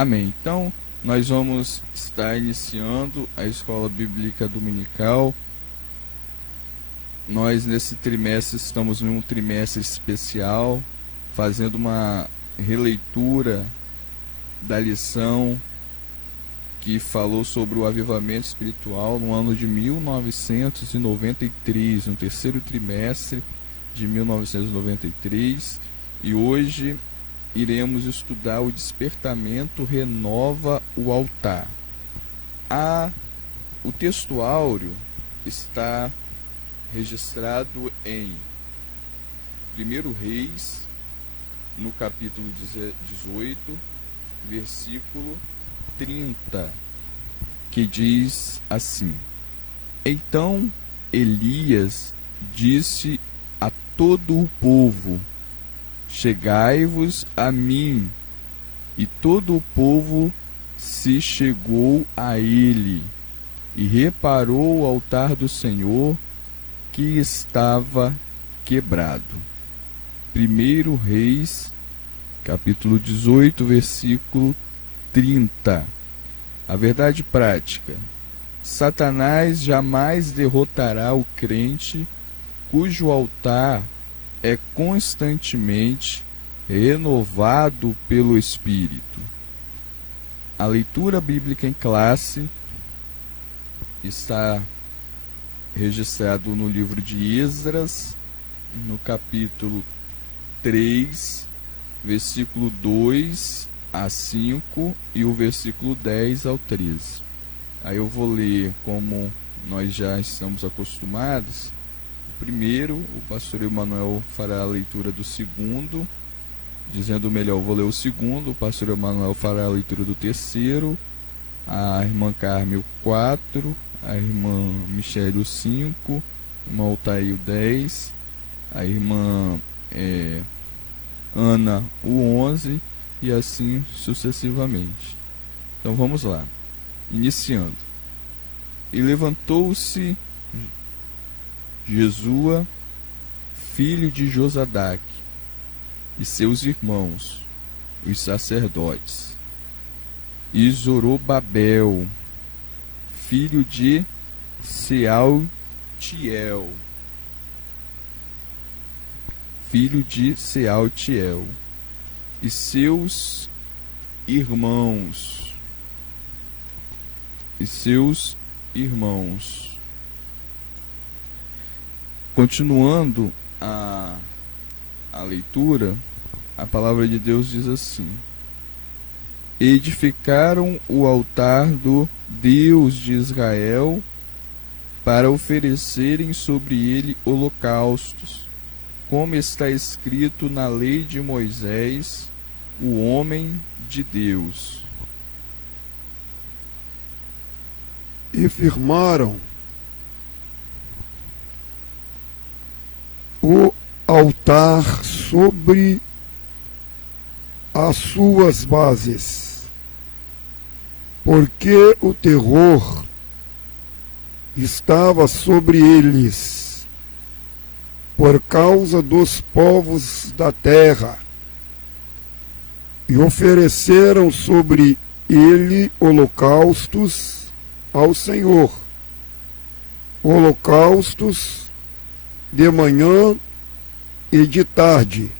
Amém. Então, nós vamos estar iniciando a Escola Bíblica Dominical. Nós, nesse trimestre, estamos em um trimestre especial, fazendo uma releitura da lição que falou sobre o avivamento espiritual no ano de 1993, no terceiro trimestre de 1993, e hoje iremos estudar o despertamento renova o altar. O texto áureo está registrado em 1 Reis, no capítulo 18, versículo 30, que diz assim: Então Elias disse a todo o povo: Chegai-vos a mim. E todo o povo se chegou a ele, e reparou o altar do Senhor, que estava quebrado. 1 Reis, capítulo 18, versículo 30. A verdade prática: Satanás jamais derrotará o crente cujo altar é constantemente renovado pelo Espírito. A leitura bíblica em classe está registrado no livro de Esdras, no capítulo 3, versículo 2 a 5 e o versículo 10 ao 13. Aí eu vou ler como nós já estamos acostumados. Primeiro, o pastor Emanuel fará a leitura do segundo, dizendo melhor, eu vou ler o segundo, o pastor Emanuel fará a leitura do terceiro, a irmã Carmen o 4, a irmã Michele o 5, o irmão Altair o 10, a irmã Ana o 11 e assim sucessivamente. Então vamos lá, iniciando. E levantou-se Jesua, filho de Josadaque, e seus irmãos, os sacerdotes, e Zorobabel, filho de Sealtiel, e seus irmãos, Continuando a leitura, a palavra de Deus diz assim: Edificaram o altar do Deus de Israel para oferecerem sobre ele holocaustos, como está escrito na lei de Moisés, o homem de Deus. E firmaram o altar sobre as suas bases, porque o terror estava sobre eles, por causa dos povos da terra, e ofereceram sobre ele holocaustos ao Senhor, holocaustos de manhã e de tarde.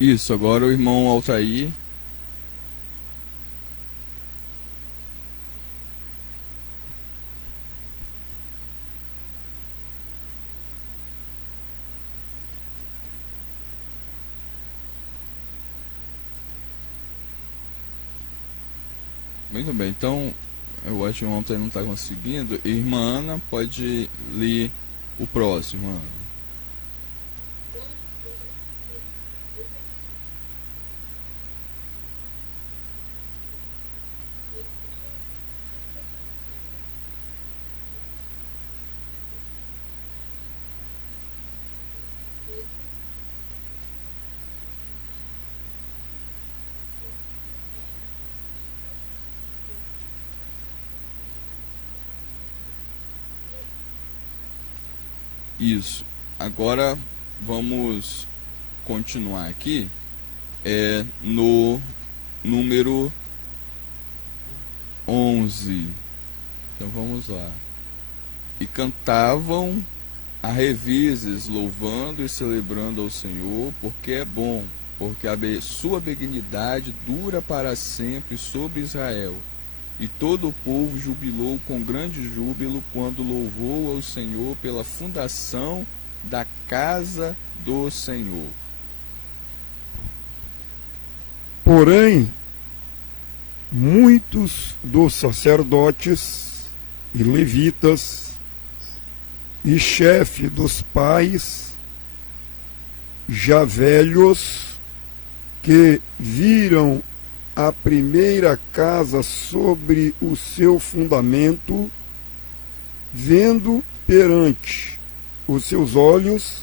Isso, agora o irmão Altair. Muito bem, então eu acho que o Altair não está conseguindo. Irmã Ana, pode ler o próximo, Ana. Isso. Agora vamos continuar aqui no número 11. Então vamos lá. E cantavam a revezes, louvando e celebrando ao Senhor, porque é bom, porque a sua benignidade dura para sempre sobre Israel. E todo o povo jubilou com grande júbilo quando louvou ao Senhor pela fundação da casa do Senhor. Porém, muitos dos sacerdotes e levitas e chefe dos pais, já velhos, que viram a primeira casa sobre o seu fundamento, vendo perante os seus olhos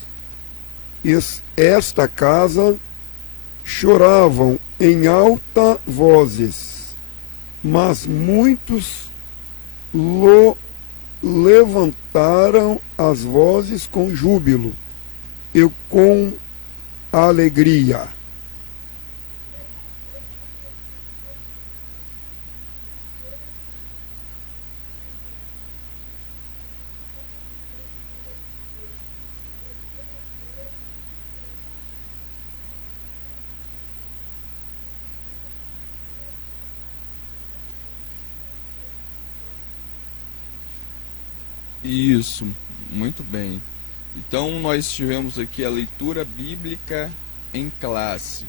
esta casa, choravam em alta vozes, mas muitos levantaram as vozes com júbilo e com alegria. Isso, muito bem. Então nós tivemos aqui a leitura bíblica em classe.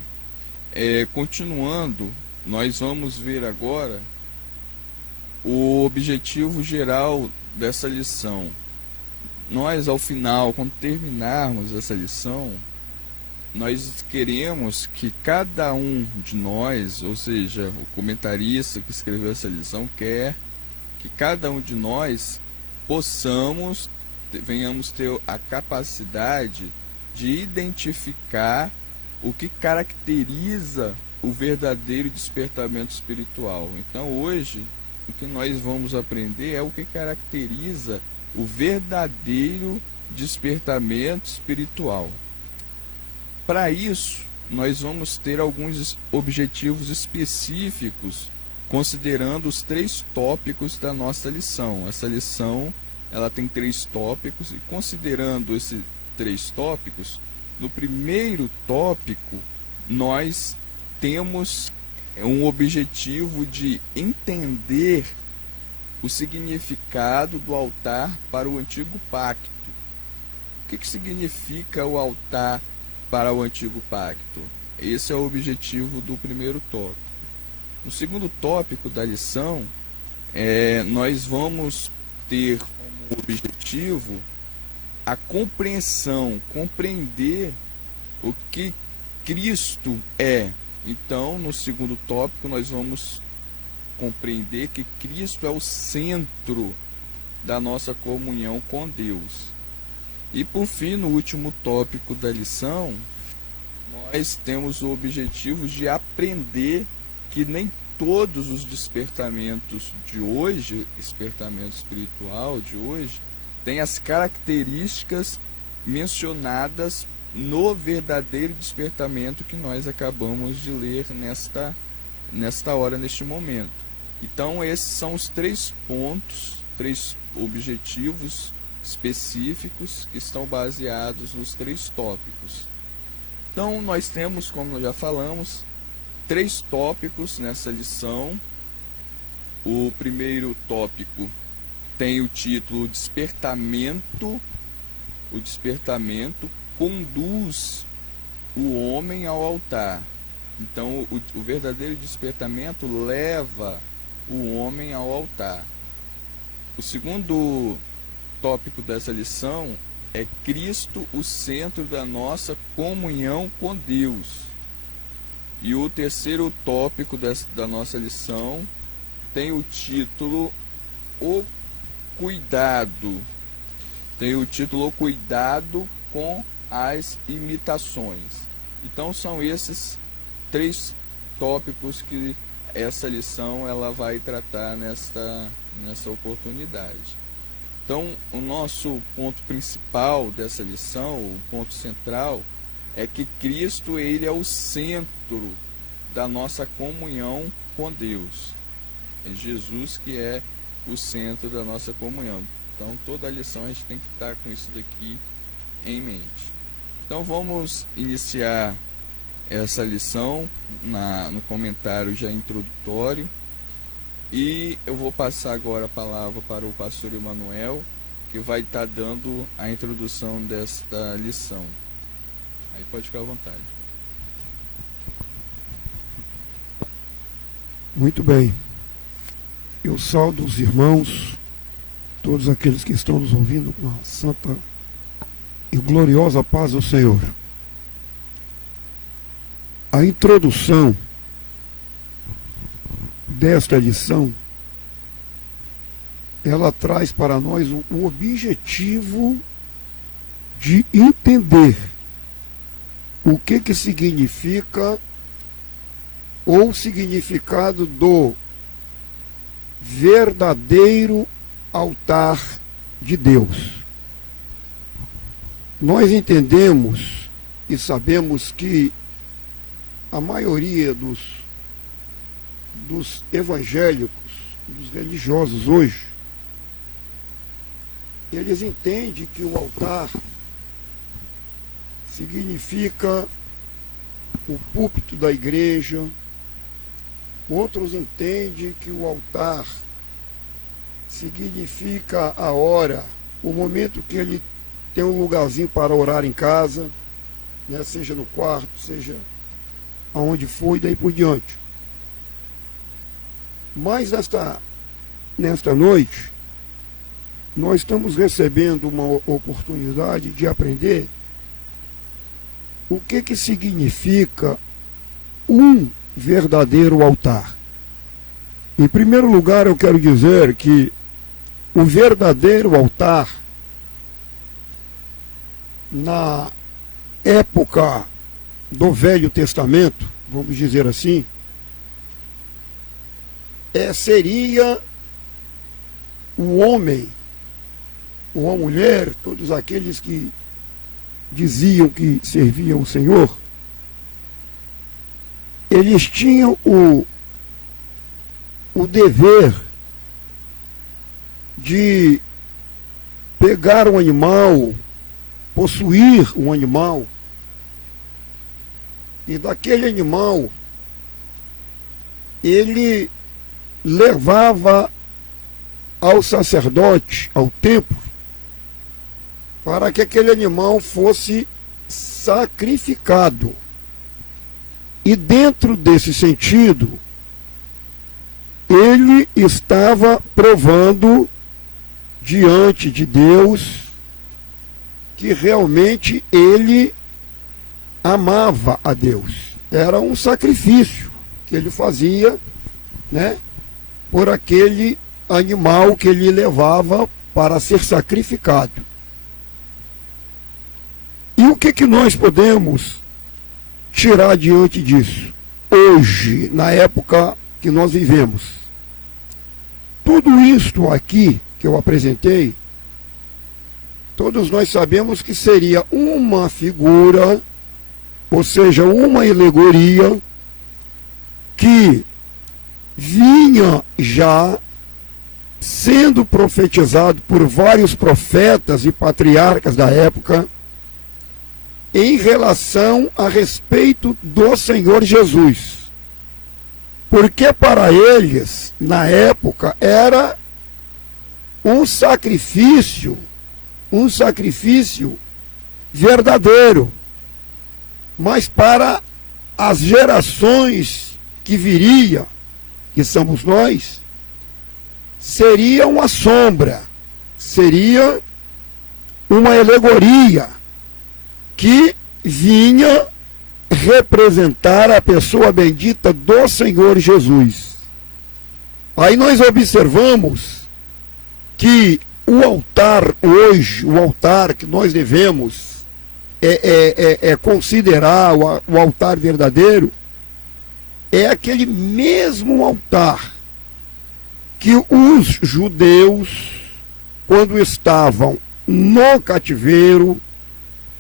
Continuando, nós vamos ver agora o objetivo geral dessa lição. Nós, ao final, quando terminarmos essa lição, nós queremos que cada um de nós, ou seja, o comentarista que escreveu essa lição, quer que cada um de nós venhamos ter a capacidade de identificar o que caracteriza o verdadeiro despertamento espiritual. Então hoje o que nós vamos aprender é o que caracteriza o verdadeiro despertamento espiritual. Para isso, nós vamos ter alguns objetivos específicos, considerando os 3 tópicos da nossa lição. Essa lição ela tem 3 tópicos, e considerando esses 3 tópicos, no primeiro tópico nós temos um objetivo de entender o significado do altar para o antigo pacto. O que significa o altar para o antigo pacto? Esse é o objetivo do primeiro tópico. No segundo tópico da lição, nós vamos ter como objetivo a compreender o que Cristo é. Então, no segundo tópico, nós vamos compreender que Cristo é o centro da nossa comunhão com Deus. E por fim, no último tópico da lição, nós temos o objetivo de aprender que nem todos os despertamentos de hoje, despertamento espiritual de hoje, têm as características mencionadas no verdadeiro despertamento que nós acabamos de ler nesta hora, neste momento. Então esses são os 3 pontos, 3 objetivos específicos que estão baseados nos 3 tópicos. Então nós temos, como nós já falamos, 3 tópicos nessa lição. O primeiro tópico tem o título Despertamento. O despertamento conduz o homem ao altar. Então o verdadeiro despertamento leva o homem ao altar. O segundo tópico dessa lição é Cristo, o centro da nossa comunhão com Deus. E o terceiro tópico da nossa lição tem o título O Cuidado. Tem o título O Cuidado com as imitações. Então são esses 3 tópicos que essa lição ela vai tratar nessa oportunidade. Então, o nosso ponto principal dessa lição, o ponto central, é que Cristo, ele é o centro da nossa comunhão com Deus. É Jesus que é o centro da nossa comunhão. Então, toda a lição a gente tem que estar com isso daqui em mente. Então, vamos iniciar essa lição no comentário já introdutório. E eu vou passar agora a palavra para o pastor Emanuel, que vai estar dando a introdução desta lição. Aí pode ficar à vontade. Muito bem. Eu saúdo os irmãos, todos aqueles que estão nos ouvindo com a santa e gloriosa paz do Senhor. A introdução desta lição, ela traz para nós o objetivo de entender o que significa ou significado do verdadeiro altar de Deus. Nós entendemos e sabemos que a maioria dos evangélicos, dos religiosos hoje, eles entendem que o altar significa o púlpito da igreja. Outros entendem que o altar significa a hora, o momento que ele tem um lugarzinho para orar em casa, né, seja no quarto, seja aonde for e daí por diante. Mas nesta noite, nós estamos recebendo uma oportunidade de aprender o que significa um verdadeiro altar. Em primeiro lugar, eu quero dizer que o verdadeiro altar, na época do Velho Testamento, vamos dizer assim, seria o homem ou a mulher, todos aqueles que diziam que serviam o Senhor, eles tinham o dever de pegar um animal, possuir um animal, e daquele animal ele levava ao sacerdote, ao templo, para que aquele animal fosse sacrificado. E dentro desse sentido, ele estava provando diante de Deus que realmente ele amava a Deus. Era um sacrifício que ele fazia, né, por aquele animal que ele levava para ser sacrificado. E o que nós podemos tirar diante disso hoje, na época que nós vivemos? Tudo isto aqui que eu apresentei, todos nós sabemos que seria uma figura, ou seja, uma alegoria que vinha já sendo profetizado por vários profetas e patriarcas da época em relação a respeito do Senhor Jesus. Porque para eles, na época, era um sacrifício verdadeiro. Mas para as gerações que viria, que somos nós, seria uma sombra, seria uma alegoria que vinha representar a pessoa bendita do Senhor Jesus. Aí nós observamos que o altar hoje, o altar que nós devemos considerar o altar verdadeiro, é aquele mesmo altar que os judeus quando estavam no cativeiro,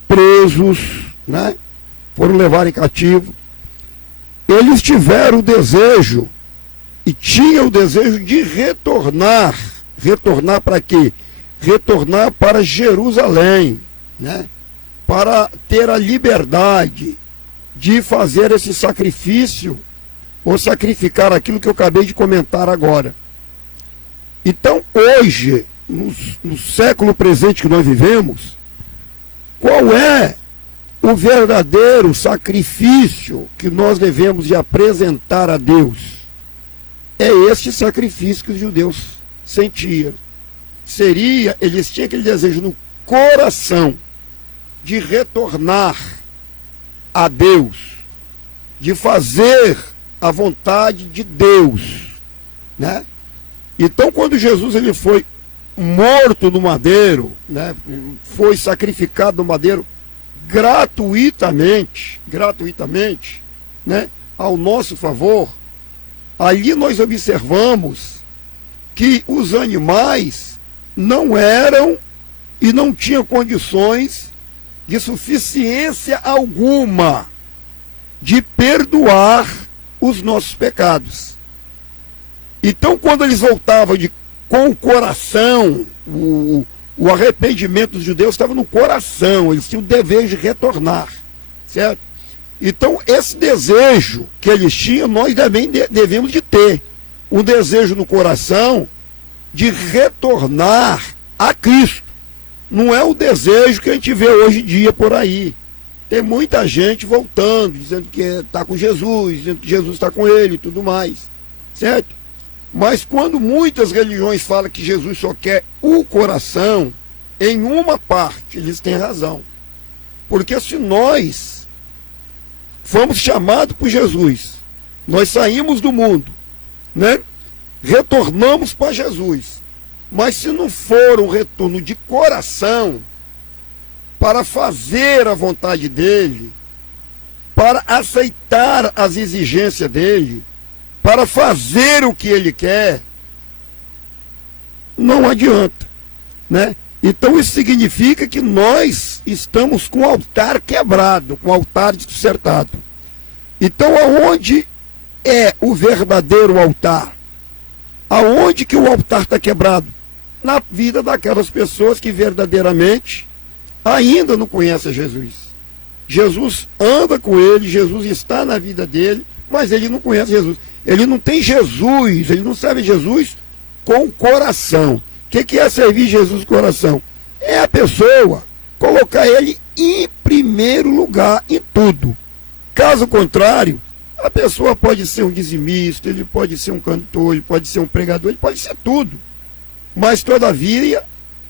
presos, né? Foram levados em cativo. Eles tiveram o desejo, e tinham o desejo de retornar. Retornar para quê? Retornar para Jerusalém, né? Para ter a liberdade de fazer esse sacrifício, ou sacrificar aquilo que eu acabei de comentar agora. Então, hoje, no século presente que nós vivemos, qual é o verdadeiro sacrifício que nós devemos de apresentar a Deus? É este sacrifício que os judeus sentiam. Eles tinham aquele desejo no coração de retornar a Deus, de fazer a vontade de Deus, né? Então, quando Jesus ele foi morto no madeiro, né? Foi sacrificado no madeiro gratuitamente, né? Ao nosso favor, ali nós observamos que os animais não eram e não tinham condições de suficiência alguma de perdoar os nossos pecados. Então, quando eles voltavam com o coração, o arrependimento dos judeus estava no coração, eles tinham o desejo de retornar, certo? Então, esse desejo que eles tinham, nós também devemos de ter, um desejo no coração de retornar a Cristo. Não é o desejo que a gente vê hoje em dia por aí. Tem muita gente voltando, dizendo que está com Jesus, dizendo que Jesus está com ele e tudo mais, certo? Mas quando muitas religiões falam que Jesus só quer o coração, em uma parte eles têm razão. Porque se nós fomos chamados por Jesus, nós saímos do mundo, né? Retornamos para Jesus. Mas se não for um retorno de coração, para fazer a vontade dele, para aceitar as exigências dele, para fazer o que ele quer, não adianta, né? Então isso significa que nós estamos com o altar quebrado, com o altar dissertado. Então aonde é o verdadeiro altar? Aonde que o altar está quebrado? Na vida daquelas pessoas que verdadeiramente ainda não conhecem Jesus. Jesus anda com ele, Jesus está na vida dele, mas ele não conhece Jesus. Ele não tem Jesus, ele não serve Jesus com o coração. O que é servir Jesus com o coração? É a pessoa colocar ele em primeiro lugar em tudo. Caso contrário, a pessoa pode ser um dizimista, ele pode ser um cantor, ele pode ser um pregador, ele pode ser tudo. Mas, todavia,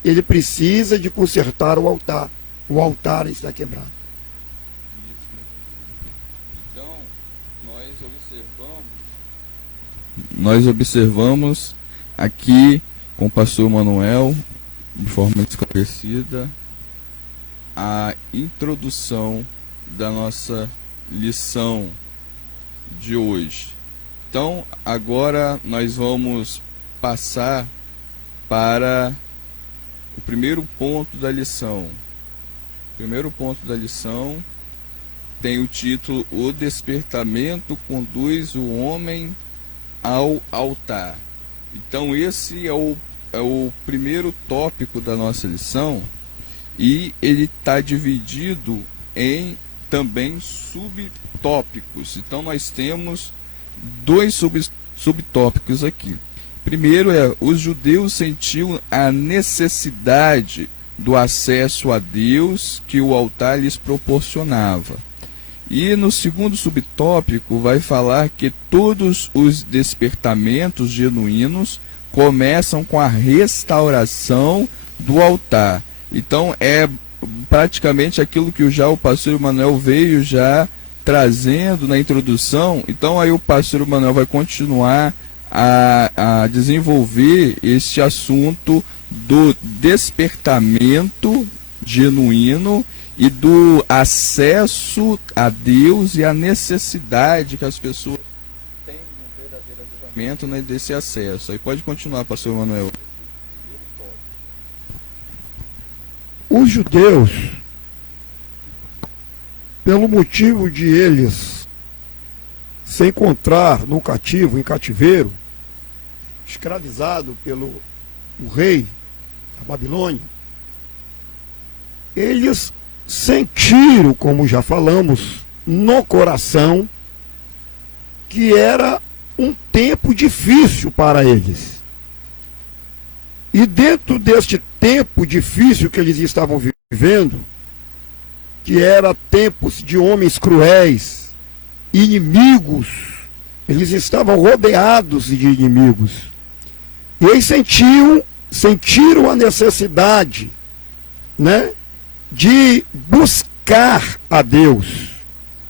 ele precisa de consertar o altar. O altar está quebrado. Então, nós observamos aqui com o pastor Manuel, de forma esclarecida, a introdução da nossa lição de hoje. Então, agora nós vamos passar para o primeiro ponto da lição. O primeiro ponto da lição tem o título: O despertamento conduz o homem ao altar. Então esse é o primeiro tópico da nossa lição, e ele está dividido em também subtópicos. Então nós temos dois subtópicos aqui. Primeiro os judeus sentiam a necessidade do acesso a Deus que o altar lhes proporcionava. E no segundo subtópico vai falar que todos os despertamentos genuínos começam com a restauração do altar. Então é praticamente aquilo que já o pastor Emanuel veio já trazendo na introdução. Então aí o pastor Emanuel vai continuar a desenvolver este assunto do despertamento genuíno e do acesso a Deus e a necessidade que as pessoas têm no verdadeiro avivamento, né, desse acesso. Aí pode continuar, pastor Manuel. os judeus, pelo motivo de eles se encontrar no cativo, em cativeiro, escravizado pelo o rei da Babilônia, eles sentiram, como já falamos, no coração, que era um tempo difícil para eles. E dentro deste tempo difícil que eles estavam vivendo, que era tempos de homens cruéis, inimigos, eles estavam rodeados de inimigos. E eles sentiram a necessidade, né, de buscar a Deus,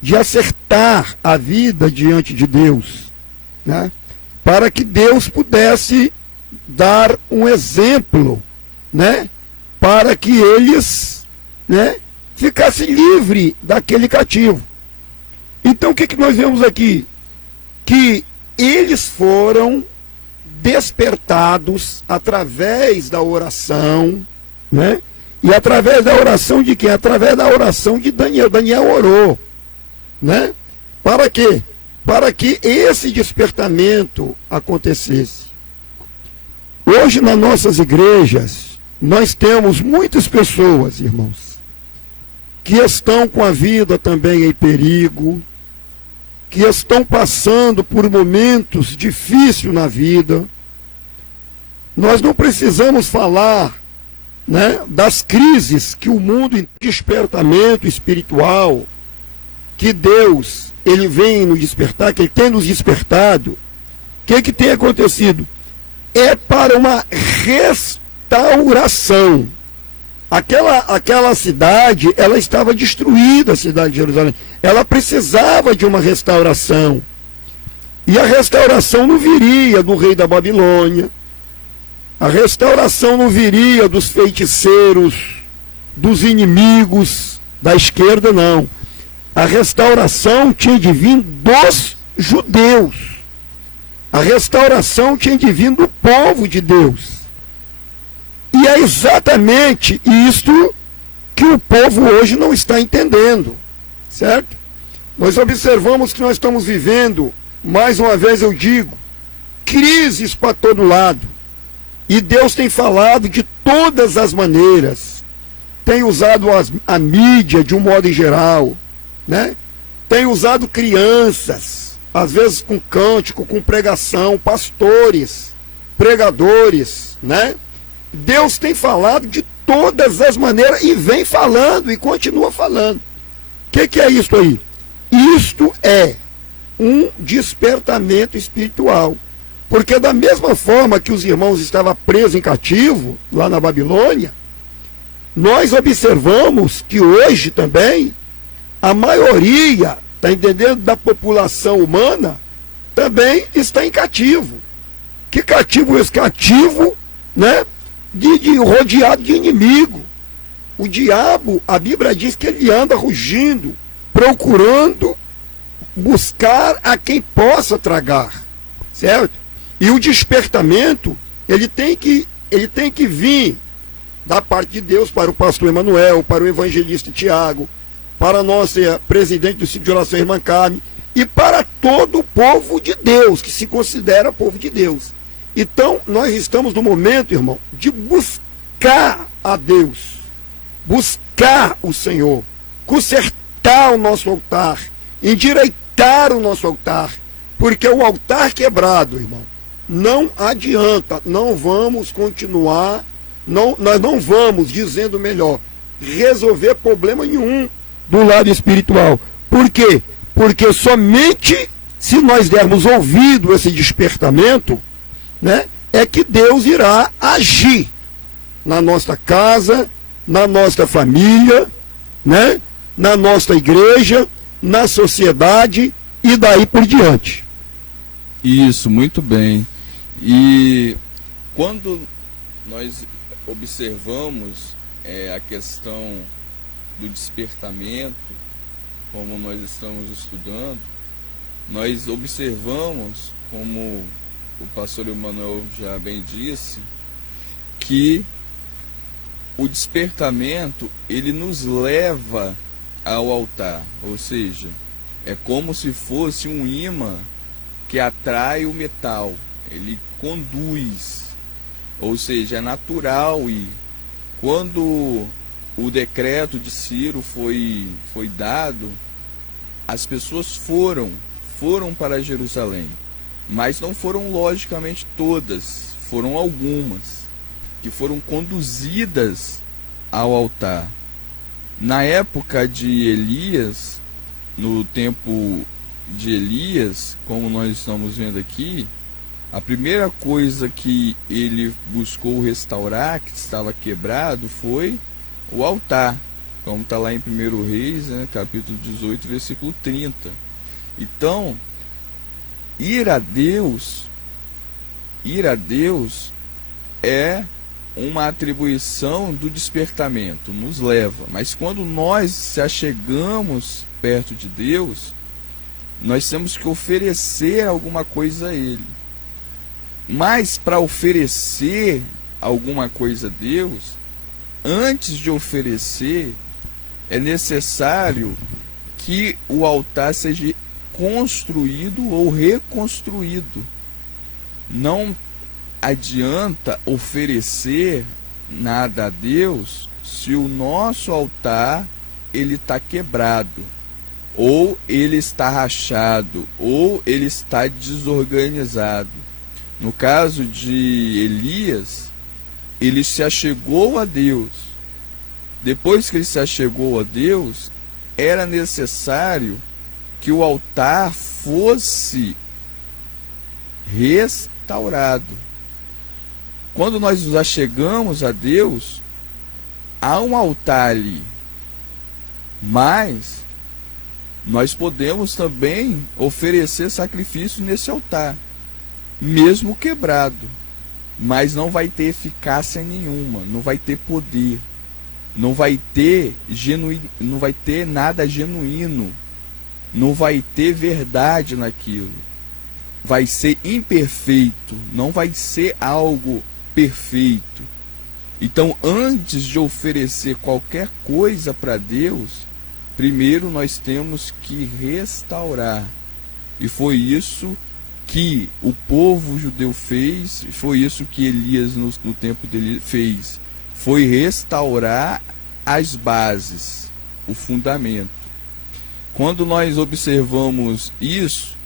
de acertar a vida diante de Deus, né, para que Deus pudesse dar um exemplo, né, para que eles, né, ficassem livres daquele cativo. Então o que nós vemos aqui? Que eles foram despertados através da oração, né? E através da oração de quem? Através da oração de Daniel. Daniel orou, né? Para quê? Para que esse despertamento acontecesse. Hoje nas nossas igrejas, nós temos muitas pessoas, irmãos, que estão com a vida também em perigo, que estão passando por momentos difíceis na vida. Nós não precisamos falar, né, das crises que o mundo, em despertamento espiritual, que Deus, ele vem nos despertar, que ele tem nos despertado. O que tem acontecido? É para uma restauração. Aquela cidade, ela estava destruída, a cidade de Jerusalém. Ela precisava de uma restauração. E a restauração não viria do rei da Babilônia. A restauração não viria dos feiticeiros, dos inimigos da esquerda, não. A restauração tinha de vir dos judeus. A restauração tinha de vir do povo de Deus. E é exatamente isto que o povo hoje não está entendendo, certo? Nós observamos que nós estamos vivendo, mais uma vez eu digo, crises para todo lado. E Deus tem falado de todas as maneiras. Tem usado a mídia de um modo em geral, né? Tem usado crianças, às vezes com cântico, com pregação, pastores, pregadores, né? Deus tem falado de todas as maneiras e vem falando e continua falando. O que é isso aí? Isto é um despertamento espiritual. Porque da mesma forma que os irmãos estavam presos em cativo, lá na Babilônia, nós observamos que hoje também a maioria, está entendendo, da população humana também está em cativo. Que cativo é esse? Cativo, né? Rodeado de inimigo. O diabo, a Bíblia diz que ele anda rugindo, procurando buscar a quem possa tragar, certo? E o despertamento, ele tem que vir da parte de Deus para o pastor Emanuel, para o evangelista Tiago, para a nossa presidente do Ciclo de Oração, irmã Carmen, e para todo o povo de Deus, que se considera povo de Deus. Então, nós estamos no momento, irmão, de buscar a Deus, buscar o Senhor, consertar o nosso altar, endireitar o nosso altar, porque o altar quebrado, irmão, não adianta, não vamos continuar, nós não vamos, dizendo melhor, resolver problema nenhum do lado espiritual. Por quê? Porque somente se nós dermos ouvido a esse despertamento, né, é que Deus irá agir na nossa casa, na nossa família, né, na nossa igreja, na sociedade e daí por diante. Isso, muito bem. E quando nós observamos a questão do despertamento, como nós estamos estudando, nós observamos, como o pastor Emanuel já bem disse, que o despertamento, ele nos leva ao altar, ou seja, é como se fosse um ímã que atrai o metal, ele conduz, ou seja, é natural. E quando o decreto de Ciro foi dado, as pessoas foram para Jerusalém, mas não foram logicamente todas, foram algumas que foram conduzidas ao altar. Na época de Elias, no tempo de Elias, como nós estamos vendo aqui, a primeira coisa que ele buscou restaurar, que estava quebrado, foi o altar, como está lá em 1 Reis, né, capítulo 18, versículo 30. Então, ir a Deus é uma atribuição do despertamento, nos leva. Mas quando nós se achegamos perto de Deus, nós temos que oferecer alguma coisa a Ele. Mas para oferecer alguma coisa a Deus, antes de oferecer, é necessário que o altar seja construído ou reconstruído. Não adianta oferecer nada a Deus se o nosso altar ele está quebrado, ou ele está rachado, ou ele está desorganizado. No caso de Elias, ele se achegou a Deus. Depois que ele se achegou a Deus, era necessário que o altar fosse restaurado. Quando nós nos achegamos a Deus, há um altar ali, mas nós podemos também oferecer sacrifício nesse altar, mesmo quebrado, mas não vai ter eficácia nenhuma, não vai ter poder, não vai ter nada genuíno, não vai ter verdade naquilo, vai ser imperfeito, não vai ser algo perfeito. Então, antes de oferecer qualquer coisa para Deus, primeiro nós temos que restaurar. E foi isso que o povo judeu fez, foi isso que Elias no tempo dele fez. Foi restaurar as bases, o fundamento. Quando nós observamos isso,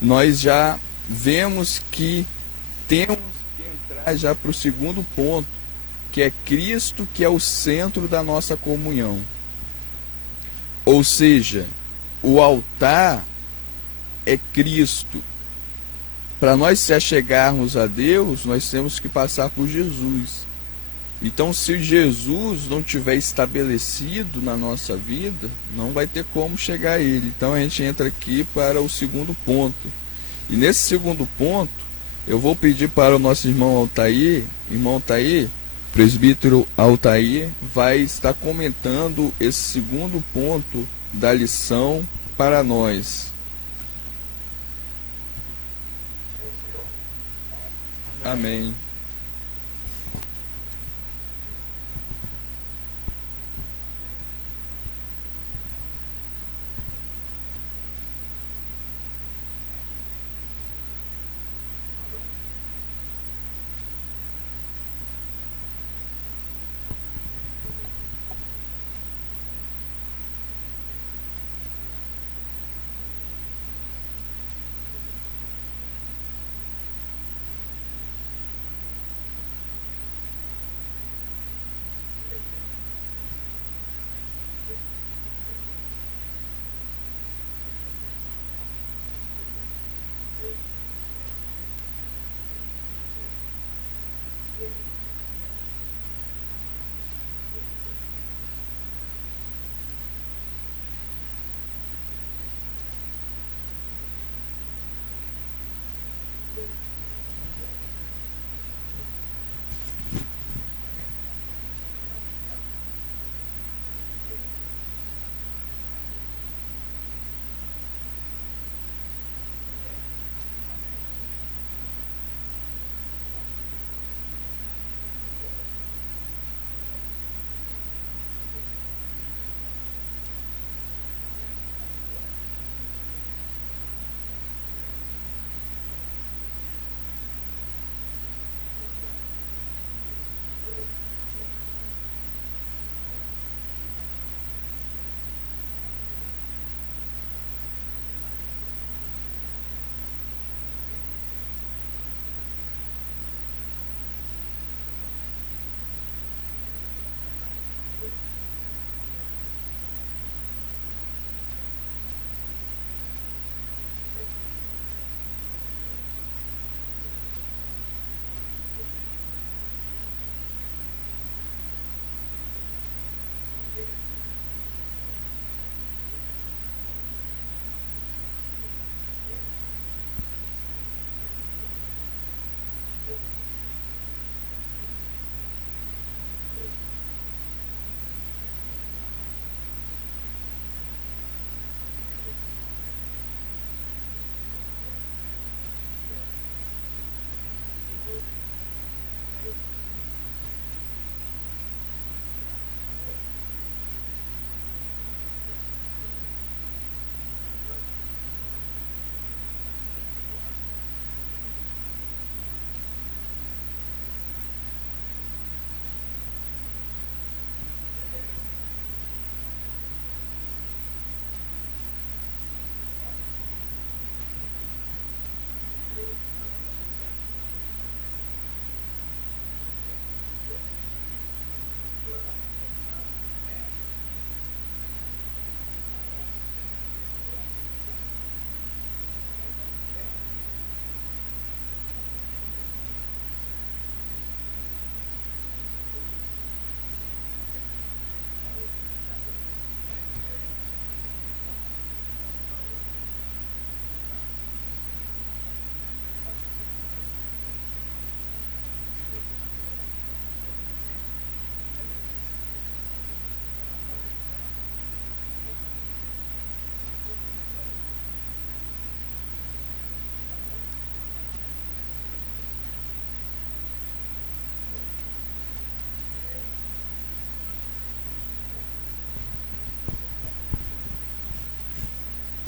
nós já vemos que temos que entrar já para o segundo ponto, que é Cristo, que é o centro da nossa comunhão. Ou seja, o altar é Cristo. Para nós se achegarmos a Deus, nós temos que passar por Jesus. Então, se Jesus não tiver estabelecido na nossa vida, não vai ter como chegar a Ele. Então, a gente entra aqui para o segundo ponto. E nesse segundo ponto, eu vou pedir para o nosso irmão Altair, presbítero Altair, vai estar comentando esse segundo ponto da lição para nós. Amém.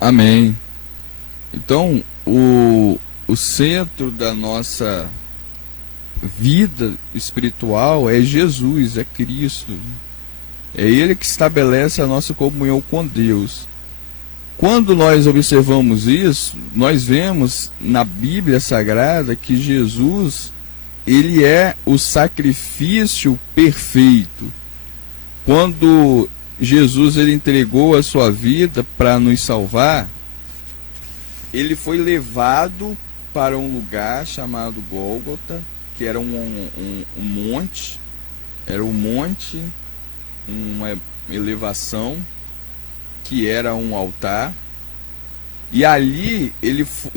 Amém. Então, o centro da nossa vida espiritual é Jesus, é Cristo. É Ele que estabelece a nossa comunhão com Deus. Quando nós observamos isso, nós vemos na Bíblia Sagrada que Jesus, Ele é o sacrifício perfeito. Quando Jesus ele entregou a sua vida para nos salvar, Ele foi levado para um lugar chamado Gólgota, que era um monte, uma elevação, que era um altar, e ali,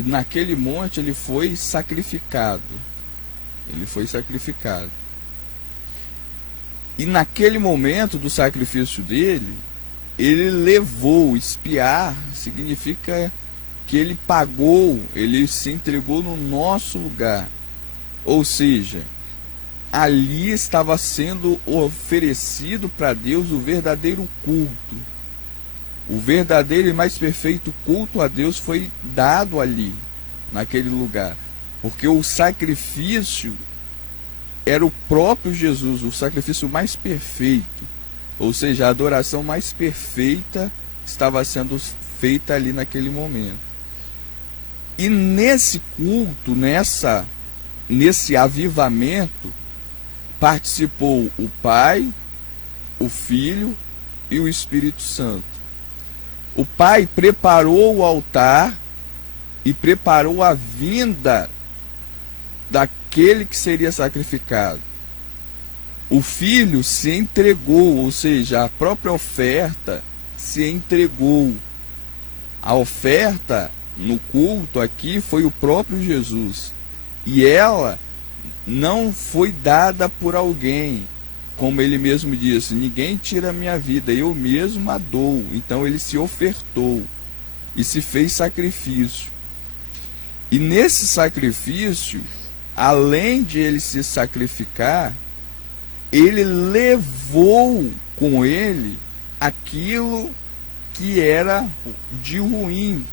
naquele monte, ele foi sacrificado. E naquele momento do sacrifício dele, ele levou, expiar significa que ele pagou, ele se entregou no nosso lugar. Ou seja, ali estava sendo oferecido para Deus o verdadeiro culto. O verdadeiro e mais perfeito culto a Deus foi dado ali, naquele lugar. Porque o sacrifício era o próprio Jesus, o sacrifício mais perfeito. Ou seja, a adoração mais perfeita estava sendo feita ali naquele momento. E nesse culto, nesse avivamento, participou o Pai, o Filho e o Espírito Santo. O Pai preparou o altar e preparou a vinda daquele que seria sacrificado. O Filho se entregou, ou seja, a própria oferta se entregou. A oferta no culto aqui foi o próprio Jesus. E ela não foi dada por alguém. Como ele mesmo disse, ninguém tira a minha vida, eu mesmo a dou. Então ele se ofertou e se fez sacrifício. E nesse sacrifício, além de ele se sacrificar, ele levou com ele aquilo que era de ruim.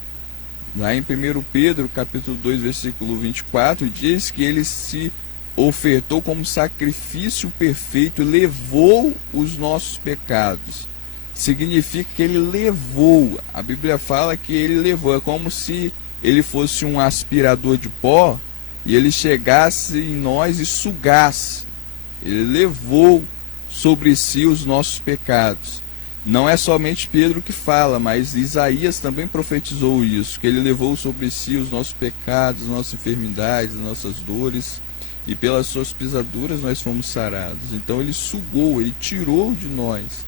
Lá em 1 Pedro, capítulo 2, versículo 24, diz que ele se ofertou como sacrifício perfeito, levou os nossos pecados. Significa que ele levou. A Bíblia fala que ele levou. É como se ele fosse um aspirador de pó e ele chegasse em nós e sugasse. Ele levou sobre si os nossos pecados. Não é somente Pedro que fala, mas Isaías também profetizou isso, que ele levou sobre si os nossos pecados, nossas enfermidades, nossas dores, e pelas suas pisaduras nós fomos sarados. Então ele sugou, ele tirou de nós.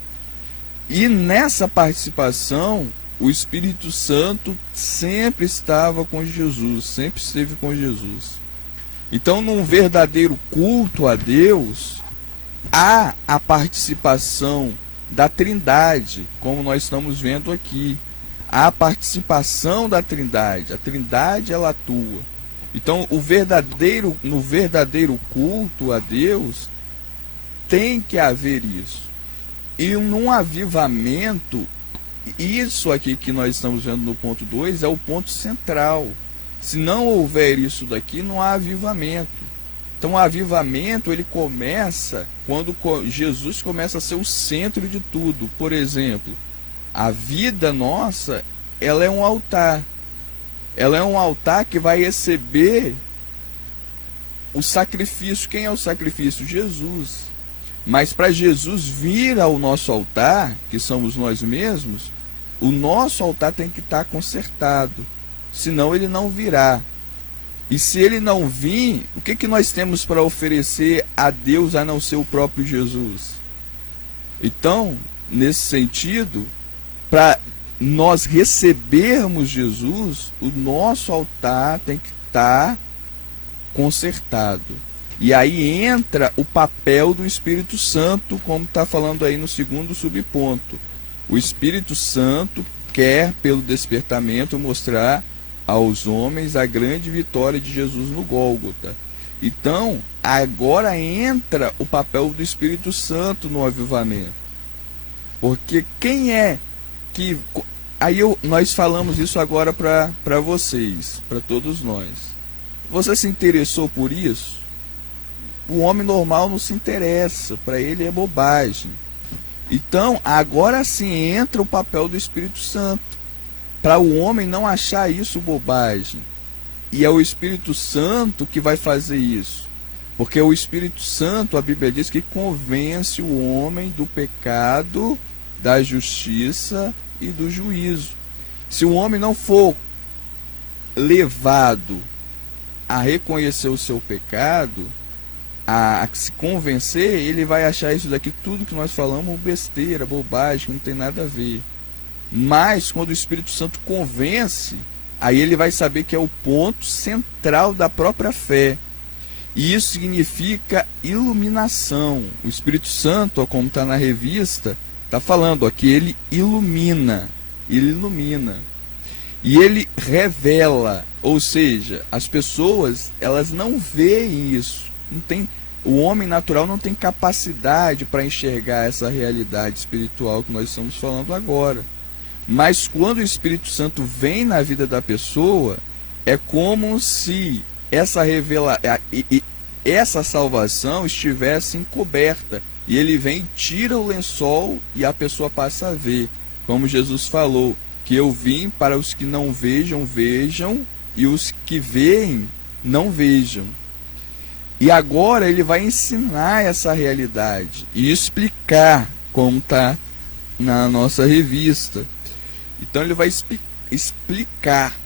E nessa participação, o Espírito Santo sempre estava com Jesus, sempre esteve com Jesus. Então, num verdadeiro culto a Deus, há a participação da Trindade, como nós estamos vendo aqui. Há a participação da Trindade. A Trindade, ela atua. Então, no verdadeiro culto a Deus, tem que haver isso. E num avivamento, isso aqui que nós estamos vendo no ponto 2 é o ponto central. Se não houver isso daqui, não há avivamento. Então, o avivamento, ele começa quando Jesus começa a ser o centro de tudo. Por exemplo, a vida nossa, ela é um altar. Ela é um altar que vai receber o sacrifício. Quem é o sacrifício? Jesus. Mas para Jesus vir ao nosso altar, que somos nós mesmos, o nosso altar tem que estar consertado. Senão ele não virá. E se ele não vir, o que nós temos para oferecer a Deus a não ser o próprio Jesus? Então, nesse sentido, para nós recebermos Jesus, o nosso altar tem que estar consertado. E aí entra o papel do Espírito Santo, como está falando aí no segundo subponto. O Espírito Santo quer, pelo despertamento, mostrar aos homens a grande vitória de Jesus no Gólgota. Então, agora entra o papel do Espírito Santo no avivamento. Porque quem é que nós falamos isso agora para vocês, para todos nós. Você se interessou por isso? O homem normal não se interessa, para ele é bobagem. Então, agora sim entra o papel do Espírito Santo, para o homem não achar isso bobagem. E é o Espírito Santo que vai fazer isso. Porque o Espírito Santo, a Bíblia diz que convence o homem do pecado, da justiça e do juízo. Se o homem não for levado a reconhecer o seu pecado, a se convencer, ele vai achar isso daqui, tudo que nós falamos, besteira, bobagem, que não tem nada a ver. Mas quando o Espírito Santo convence, aí ele vai saber que é o ponto central da própria fé. E isso significa iluminação. O Espírito Santo, como está na revista, está falando que ele ilumina. Ele ilumina. E ele revela. Ou seja, as pessoas, elas não veem isso. Não tem, o homem natural não tem capacidade para enxergar essa realidade espiritual que nós estamos falando agora. Mas quando o Espírito Santo vem na vida da pessoa, é como se essa salvação estivesse encoberta. E ele vem, tira o lençol e a pessoa passa a ver. Como Jesus falou, que eu vim para os que não vejam, vejam, e os que veem, não vejam. E agora ele vai ensinar essa realidade e explicar como está na nossa revista. Então ele vai explicar.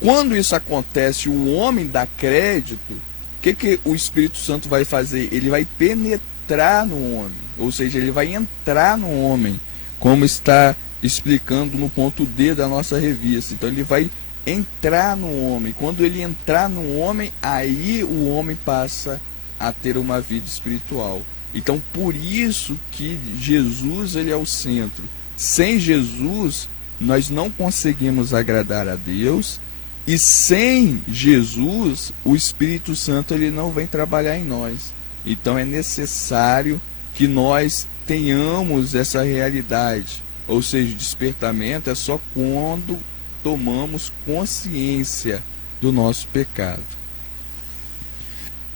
Quando isso acontece, o homem dá crédito, o que o Espírito Santo vai fazer? Ele vai penetrar no homem, ou seja, ele vai entrar no homem, como está explicando no ponto D da nossa revista. Então ele vai entrar no homem. Quando ele entrar no homem, aí o homem passa a ter uma vida espiritual. Então por isso que Jesus, ele é o centro. Sem Jesus nós não conseguimos agradar a Deus, e sem Jesus o Espírito Santo ele não vem trabalhar em nós. Então é necessário que nós tenhamos essa realidade. Ou seja, o despertamento é só quando tomamos consciência do nosso pecado.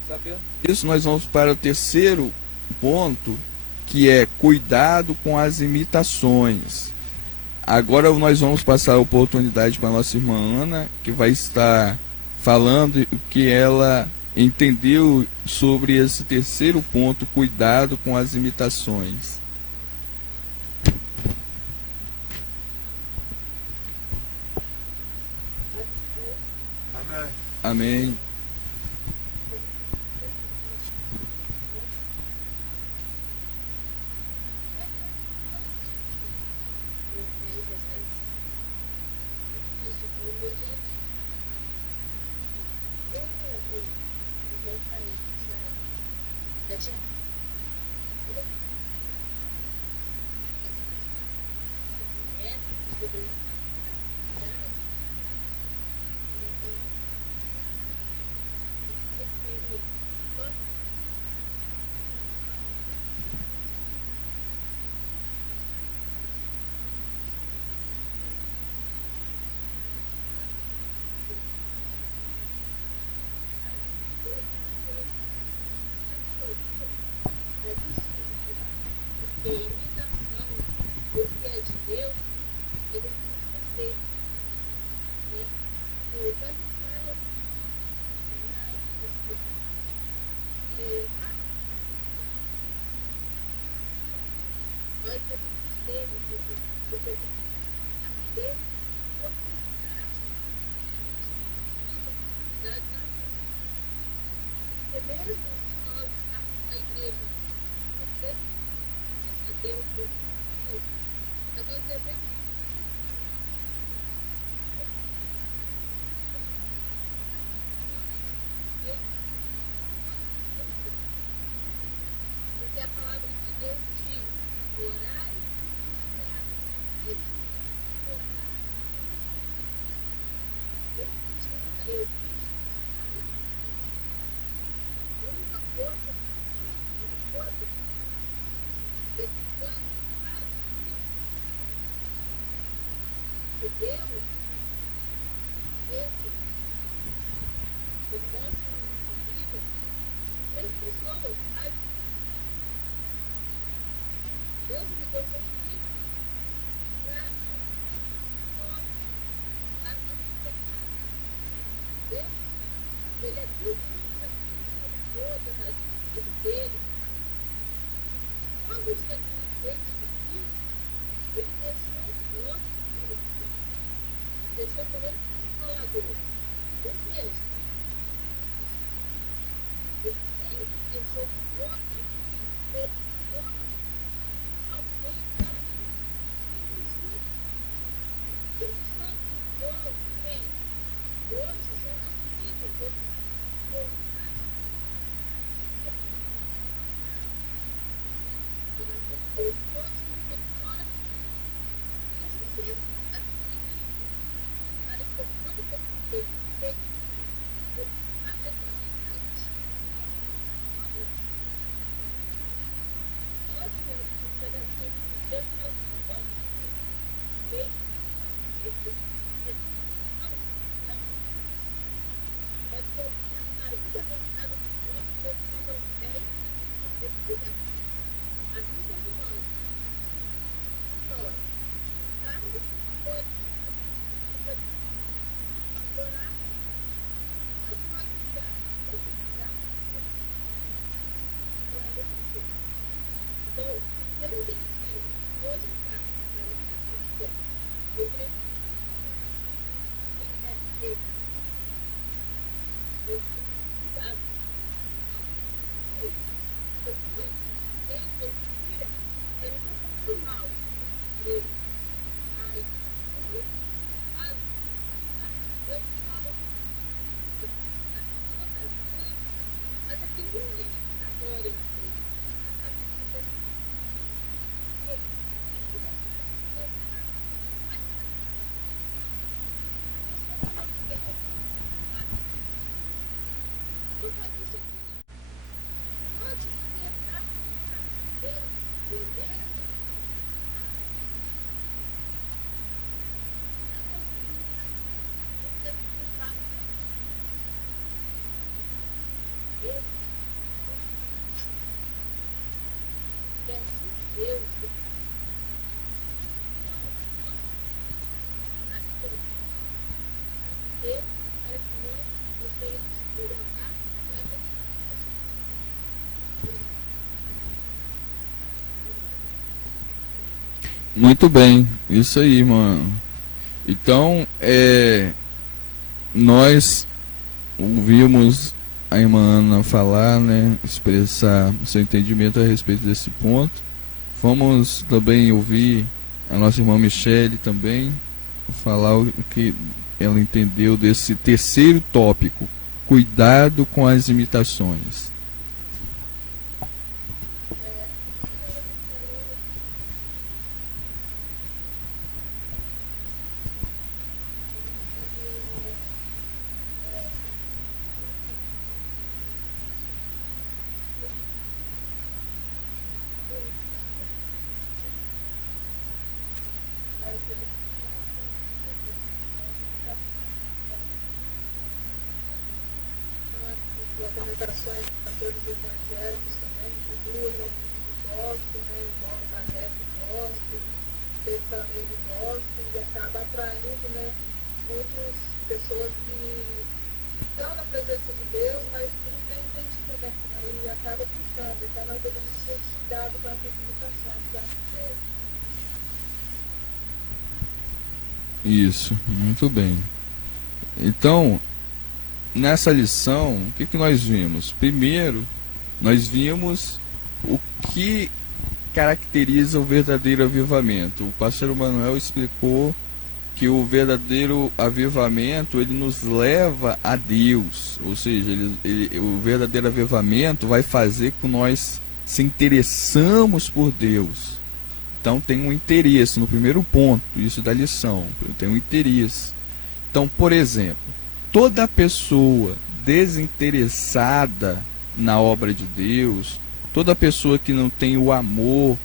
Sabendo disso, nós vamos para o terceiro ponto, que é cuidado com as imitações. Agora nós vamos passar a oportunidade para a nossa irmã Ana, que vai estar falando o que ela entendeu sobre esse terceiro ponto, cuidado com as imitações. Amém. Muito bem, isso aí, mano. Então, nós ouvimos a irmã Ana falar, né, expressar seu entendimento a respeito desse ponto. Vamos também ouvir a nossa irmã Michele também falar o que ela entendeu desse terceiro tópico: cuidado com as imitações. Apresentações de pastores evangélicos também, que usam o gospel, né, o bom carrega o gospel, sertanejo do gospel, e acaba atraindo, né, muitas pessoas que estão na presença de Deus, mas que não têm entendimento, né, e acaba ficando. Então nós devemos ter cuidado com as imitações que acontecem. Isso, muito bem. Então, nessa lição, o que nós vimos? Primeiro, nós vimos o que caracteriza o verdadeiro avivamento. O pastor Manuel explicou que o verdadeiro avivamento, ele nos leva a Deus, ou seja, o verdadeiro avivamento vai fazer com que nós se interessamos por Deus. Então tem um interesse no primeiro ponto, isso da lição, tem um interesse. Então, por exemplo, toda pessoa desinteressada na obra de Deus, toda pessoa que não tem o amor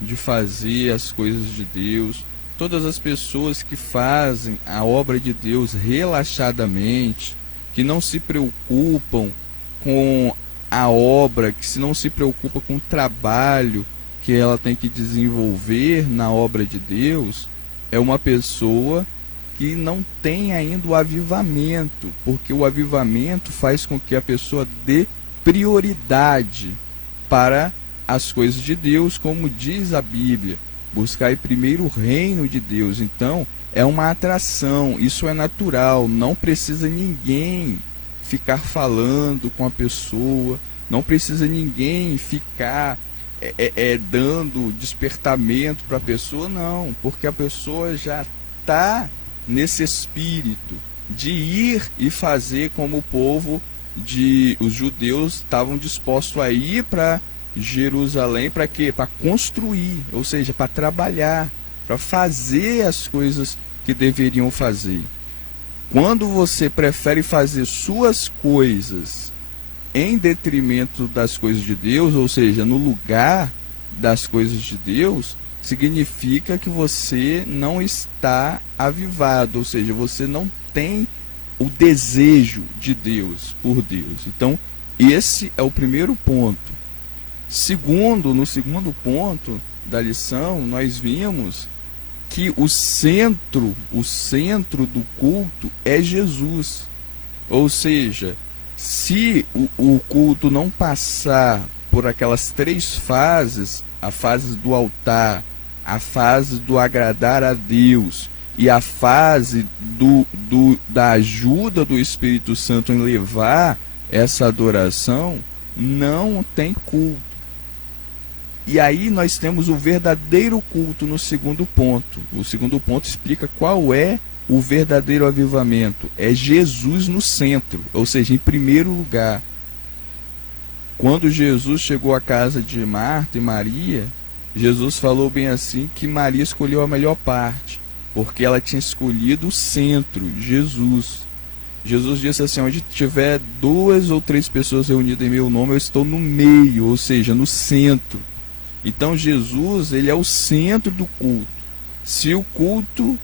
de fazer as coisas de Deus, todas as pessoas que fazem a obra de Deus relaxadamente, que não se preocupam com a obra, que não se preocupa com o trabalho que ela tem que desenvolver na obra de Deus, é uma pessoa que não tem ainda o avivamento, porque o avivamento faz com que a pessoa dê prioridade para as coisas de Deus, como diz a Bíblia, buscar primeiro o reino de Deus. Então, é uma atração, isso é natural, não precisa ninguém ficar falando com a pessoa, não precisa ninguém ficar dando despertamento para a pessoa, não, porque a pessoa já está nesse espírito de ir e fazer como o povo os judeus estavam dispostos a ir para Jerusalém, para quê? Para construir, ou seja, para trabalhar, para fazer as coisas que deveriam fazer. Quando você prefere fazer suas coisas em detrimento das coisas de Deus, ou seja, no lugar das coisas de Deus, significa que você não está avivado, ou seja, você não tem o desejo de Deus por Deus. Então, esse é o primeiro ponto. No segundo ponto da lição, nós vimos que o centro do culto é Jesus. Ou seja, se o culto não passar por aquelas 3 fases, a fase do altar, a fase do agradar a Deus e a fase da ajuda do Espírito Santo em levar essa adoração, não tem culto. E aí nós temos o verdadeiro culto no segundo ponto. O segundo ponto explica qual é o verdadeiro avivamento. É Jesus no centro, ou seja, em primeiro lugar. Quando Jesus chegou à casa de Marta e Maria, Jesus falou bem assim que Maria escolheu a melhor parte, porque ela tinha escolhido o centro, Jesus. Jesus disse assim: onde tiver 2 ou 3 pessoas reunidas em meu nome, eu estou no meio, ou seja, no centro. Então Jesus, ele é o centro do culto. Se o culto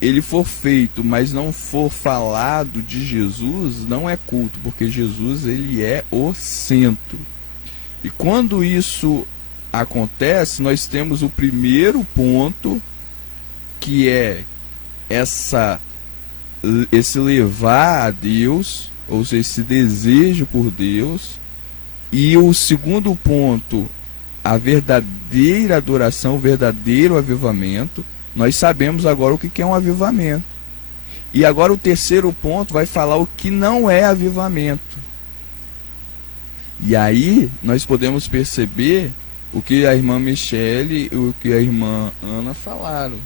ele for feito, mas não for falado de Jesus, não é culto, porque Jesus, ele é o centro. E quando isso acontece, nós temos o primeiro ponto, que é esse levar a Deus, ou seja, esse desejo por Deus. E o segundo ponto, a verdadeira adoração, o verdadeiro avivamento. Nós sabemos agora o que é um avivamento. E agora o terceiro ponto vai falar o que não é avivamento. E aí nós podemos perceber o que a irmã Michele e o que a irmã Ana falaram.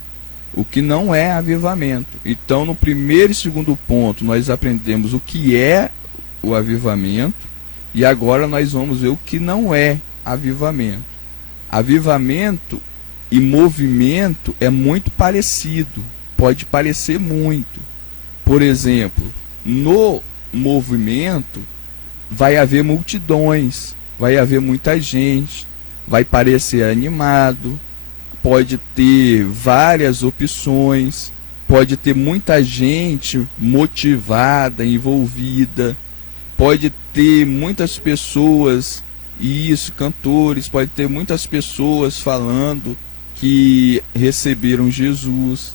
O que não é avivamento. Então, no primeiro e segundo ponto, nós aprendemos o que é o avivamento. E agora nós vamos ver o que não é avivamento. Avivamento e movimento é muito parecido, pode parecer muito. Por exemplo, no movimento vai haver multidões, vai haver muita gente, vai parecer animado, pode ter várias opções, pode ter muita gente motivada, envolvida, pode ter muitas pessoas, cantores, pode ter muitas pessoas falando que receberam Jesus.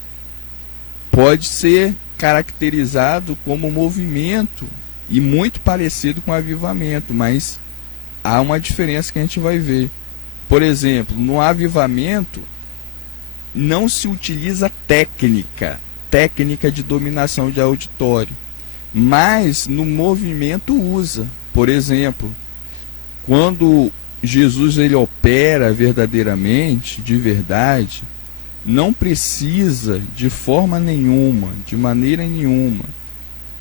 Pode ser caracterizado como movimento e muito parecido com avivamento, mas há uma diferença que a gente vai ver. Por exemplo, no avivamento não se utiliza técnica de dominação de auditório, mas no movimento usa. Por exemplo, quando Jesus ele opera verdadeiramente, de verdade, não precisa de forma nenhuma, de maneira nenhuma,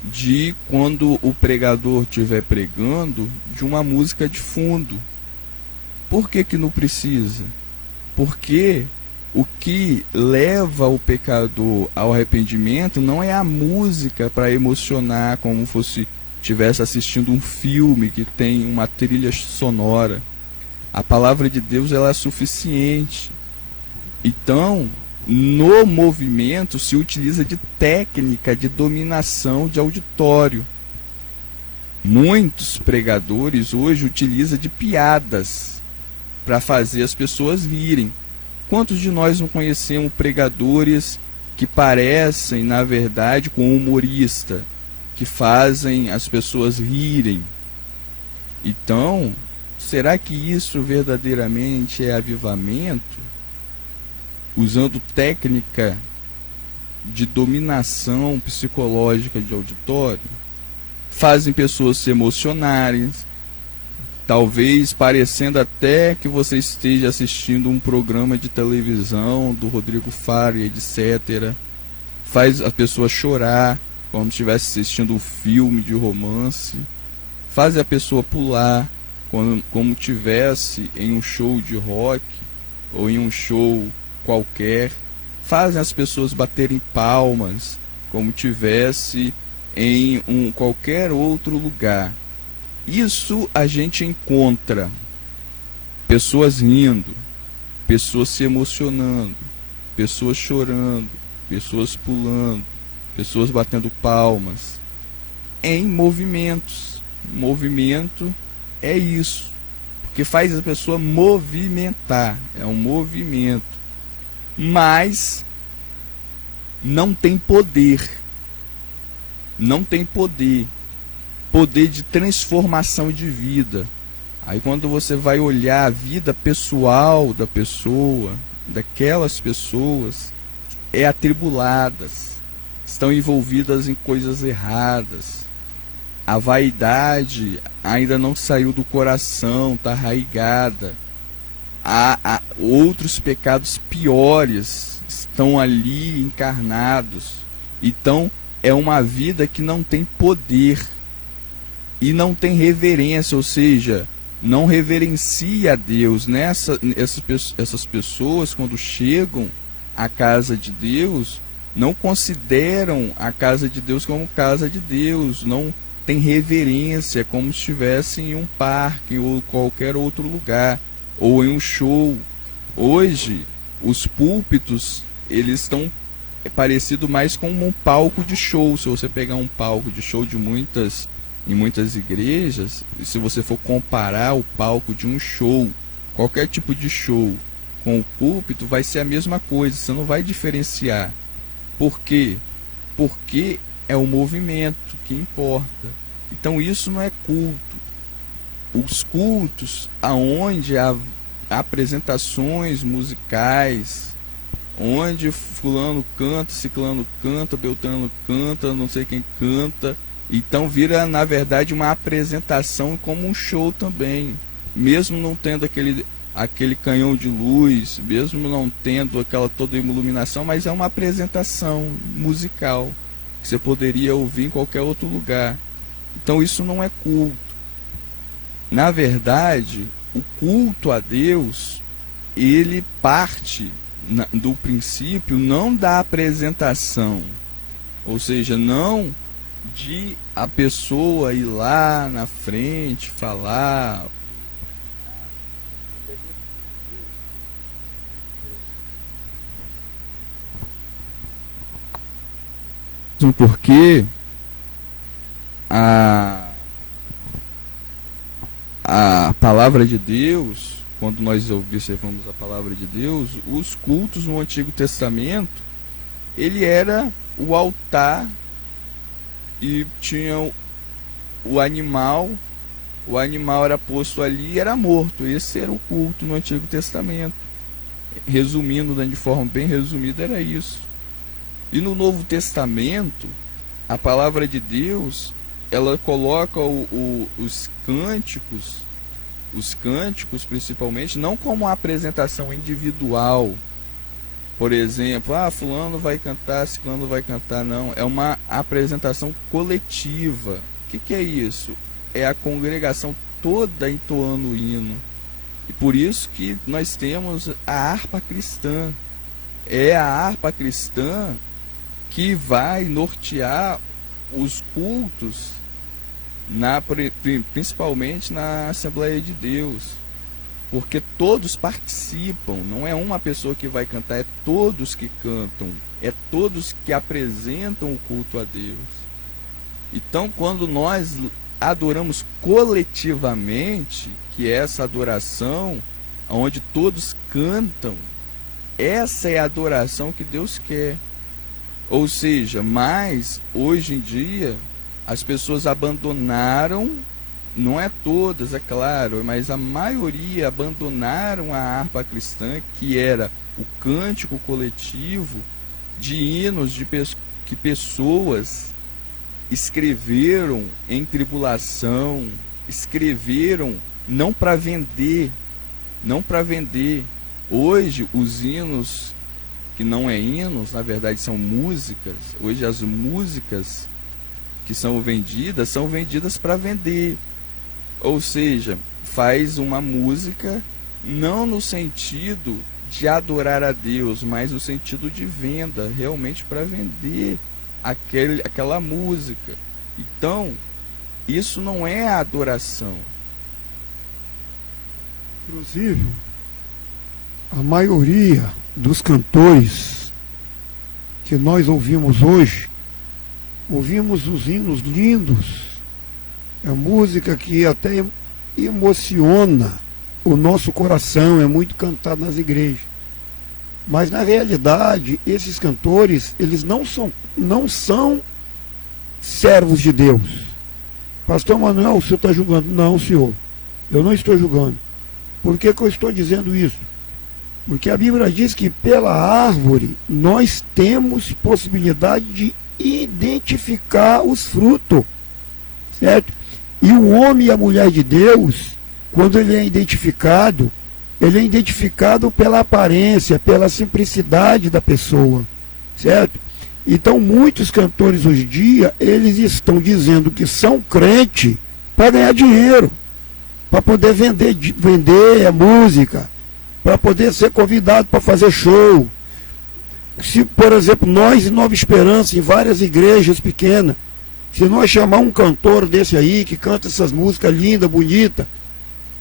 de quando o pregador estiver pregando, de uma música de fundo. Por que não precisa? Porque o que leva o pecador ao arrependimento não é a música para emocionar, como fosse estivesse assistindo um filme que tem uma trilha sonora. A palavra de Deus ela é suficiente. Então, no movimento se utiliza de técnica de dominação de auditório. Muitos pregadores hoje utilizam de piadas para fazer as pessoas rirem. Quantos de nós não conhecemos pregadores que parecem, na verdade, com humorista, que fazem as pessoas rirem? Então, será que isso verdadeiramente é avivamento? Usando técnica de dominação psicológica de auditório, fazem pessoas se emocionarem, talvez parecendo até que você esteja assistindo um programa de televisão do Rodrigo Faro, etc. Faz a pessoa chorar, como se estivesse assistindo um filme de romance. Faz a pessoa pular, como tivesse em um show de rock ou em um show qualquer. Fazem as pessoas baterem palmas, como tivesse em qualquer outro lugar. Isso a gente encontra pessoas rindo, pessoas se emocionando, pessoas chorando, pessoas pulando, pessoas batendo palmas, em movimentos. Movimento é isso, porque faz a pessoa movimentar, é um movimento, mas não tem poder, poder de transformação de vida. Aí quando você vai olhar a vida pessoal da pessoa, daquelas pessoas, atribuladas, estão envolvidas em coisas erradas. A vaidade ainda não saiu do coração, está arraigada. Há outros pecados piores estão ali encarnados. Então é uma vida que não tem poder e não tem reverência, ou seja, não reverencia a Deus. Essas pessoas, quando chegam à casa de Deus, não consideram a casa de Deus como casa de Deus, não tem reverência, como se estivessem em um parque ou qualquer outro lugar, ou em um show. Hoje, os púlpitos, eles estão parecido mais com um palco de show. Se você pegar um palco de show em muitas igrejas, e se você for comparar o palco de um show, qualquer tipo de show, com o púlpito, vai ser a mesma coisa, você não vai diferenciar. Por quê? Porque é o movimento que importa. Então isso não é culto. Os cultos aonde há apresentações musicais, onde fulano canta, ciclano canta, beltrano canta, não sei quem canta, então vira na verdade uma apresentação como um show também, mesmo não tendo aquele canhão de luz, mesmo não tendo aquela toda iluminação, mas é uma apresentação musical que você poderia ouvir em qualquer outro lugar. Então isso não é culto. Na verdade, o culto a Deus, ele parte do princípio não da apresentação, ou seja, não de a pessoa ir lá na frente falar. Porque a palavra de Deus, quando nós observamos a palavra de Deus, os cultos no Antigo Testamento, ele era o altar e tinha o animal era posto ali e era morto. Esse era o culto no Antigo Testamento. Resumindo, de forma bem resumida, era isso. E no Novo Testamento, a palavra de Deus, ela coloca os cânticos principalmente, não como uma apresentação individual. Por exemplo, fulano vai cantar, ciclano vai cantar, não. É uma apresentação coletiva. O que é isso? É a congregação toda entoando o hino. E por isso que nós temos a harpa cristã. É a harpa cristã que vai nortear os cultos, principalmente na Assembleia de Deus. porque todos participam, não é uma pessoa que vai cantar, é todos que cantam, é todos que apresentam o culto a Deus. Então, quando nós adoramos coletivamente, que é essa adoração onde todos cantam, essa é a adoração que Deus quer. Ou seja, mas hoje em dia as pessoas abandonaram, não é todas, é claro, mas a maioria abandonaram a harpa cristã, que era o cântico coletivo de hinos que pessoas escreveram em tribulação, escreveram não para vender, não para vender. Hoje os hinos, que não é hinos, na verdade são músicas, hoje as músicas que são vendidas para vender. Ou seja, faz uma música não no sentido de adorar a Deus, mas no sentido de venda, realmente para vender aquela música. Então, isso não é a adoração. Inclusive, a maioria dos cantores que nós ouvimos hoje, ouvimos os hinos lindos, é música que até emociona o nosso coração, é muito cantado nas igrejas. Mas na realidade, esses cantores, eles não são servos de Deus. Pastor Manuel, o senhor está julgando? Não, senhor, eu não estou julgando. Por que eu estou dizendo isso? Porque a Bíblia diz que pela árvore nós temos possibilidade de identificar os frutos, certo? E o homem e a mulher de Deus, quando ele é identificado pela aparência, pela simplicidade da pessoa, certo? Então muitos cantores hoje em dia, eles estão dizendo que são crente para ganhar dinheiro, para poder vender a música, para poder ser convidado para fazer show. Se, por exemplo, nós em Nova Esperança, em várias igrejas pequenas, se nós chamar um cantor desse aí, que canta essas músicas lindas, bonitas,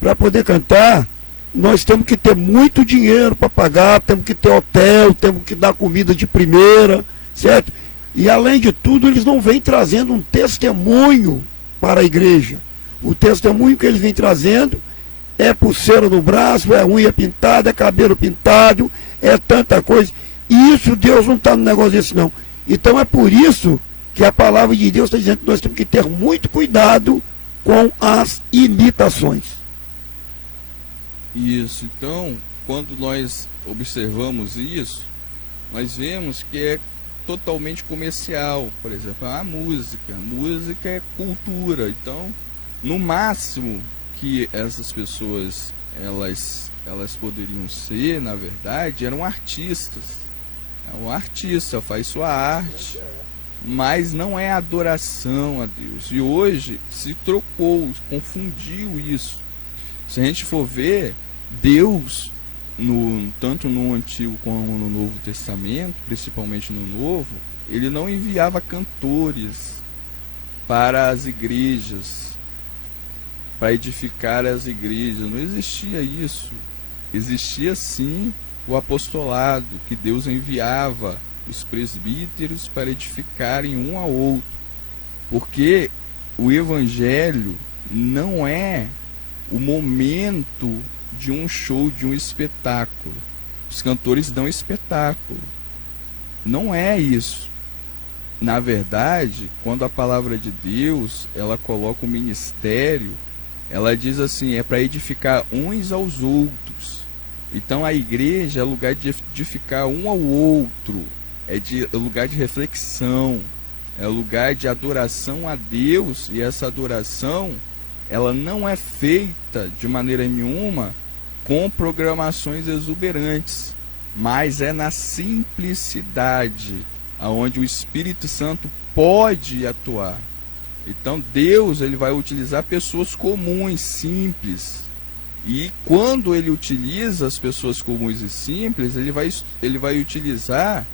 para poder cantar, nós temos que ter muito dinheiro para pagar, temos que ter hotel, temos que dar comida de primeira, certo? E além de tudo, eles não vêm trazendo um testemunho para a igreja. O testemunho que eles vêm trazendo é pulseira no braço, é unha pintada, é cabelo pintado, é tanta coisa. E isso Deus não está no negócio desse não. Então é por isso que a palavra de Deus está dizendo que nós temos que ter muito cuidado com as imitações. Isso, então, quando nós observamos isso, nós vemos que é totalmente comercial. Por exemplo, a música é cultura. Então, no máximo que essas pessoas elas poderiam ser, na verdade, eram artistas. Um artista faz sua arte, mas não é adoração a Deus. E hoje se trocou, confundiu isso. Se a gente for ver, Deus, tanto no Antigo como no Novo Testamento, principalmente no Novo, ele não enviava cantores para as igrejas, para edificar as igrejas. Não existia isso. Existia sim o apostolado, que Deus enviava os presbíteros para edificarem um ao outro, porque o evangelho não é o momento de um show, de um espetáculo. Os cantores dão espetáculo, não é isso. Na verdade, quando a palavra de Deus ela coloca o ministério, ela diz assim, é para edificar uns aos outros. Então a igreja é lugar de edificar um ao outro, é lugar de reflexão, é lugar de adoração a Deus. E essa adoração, ela não é feita de maneira nenhuma com programações exuberantes, mas é na simplicidade aonde o Espírito Santo pode atuar. Então Deus ele vai utilizar pessoas comuns, simples. E quando ele utiliza as pessoas comuns e simples, ele vai utilizar,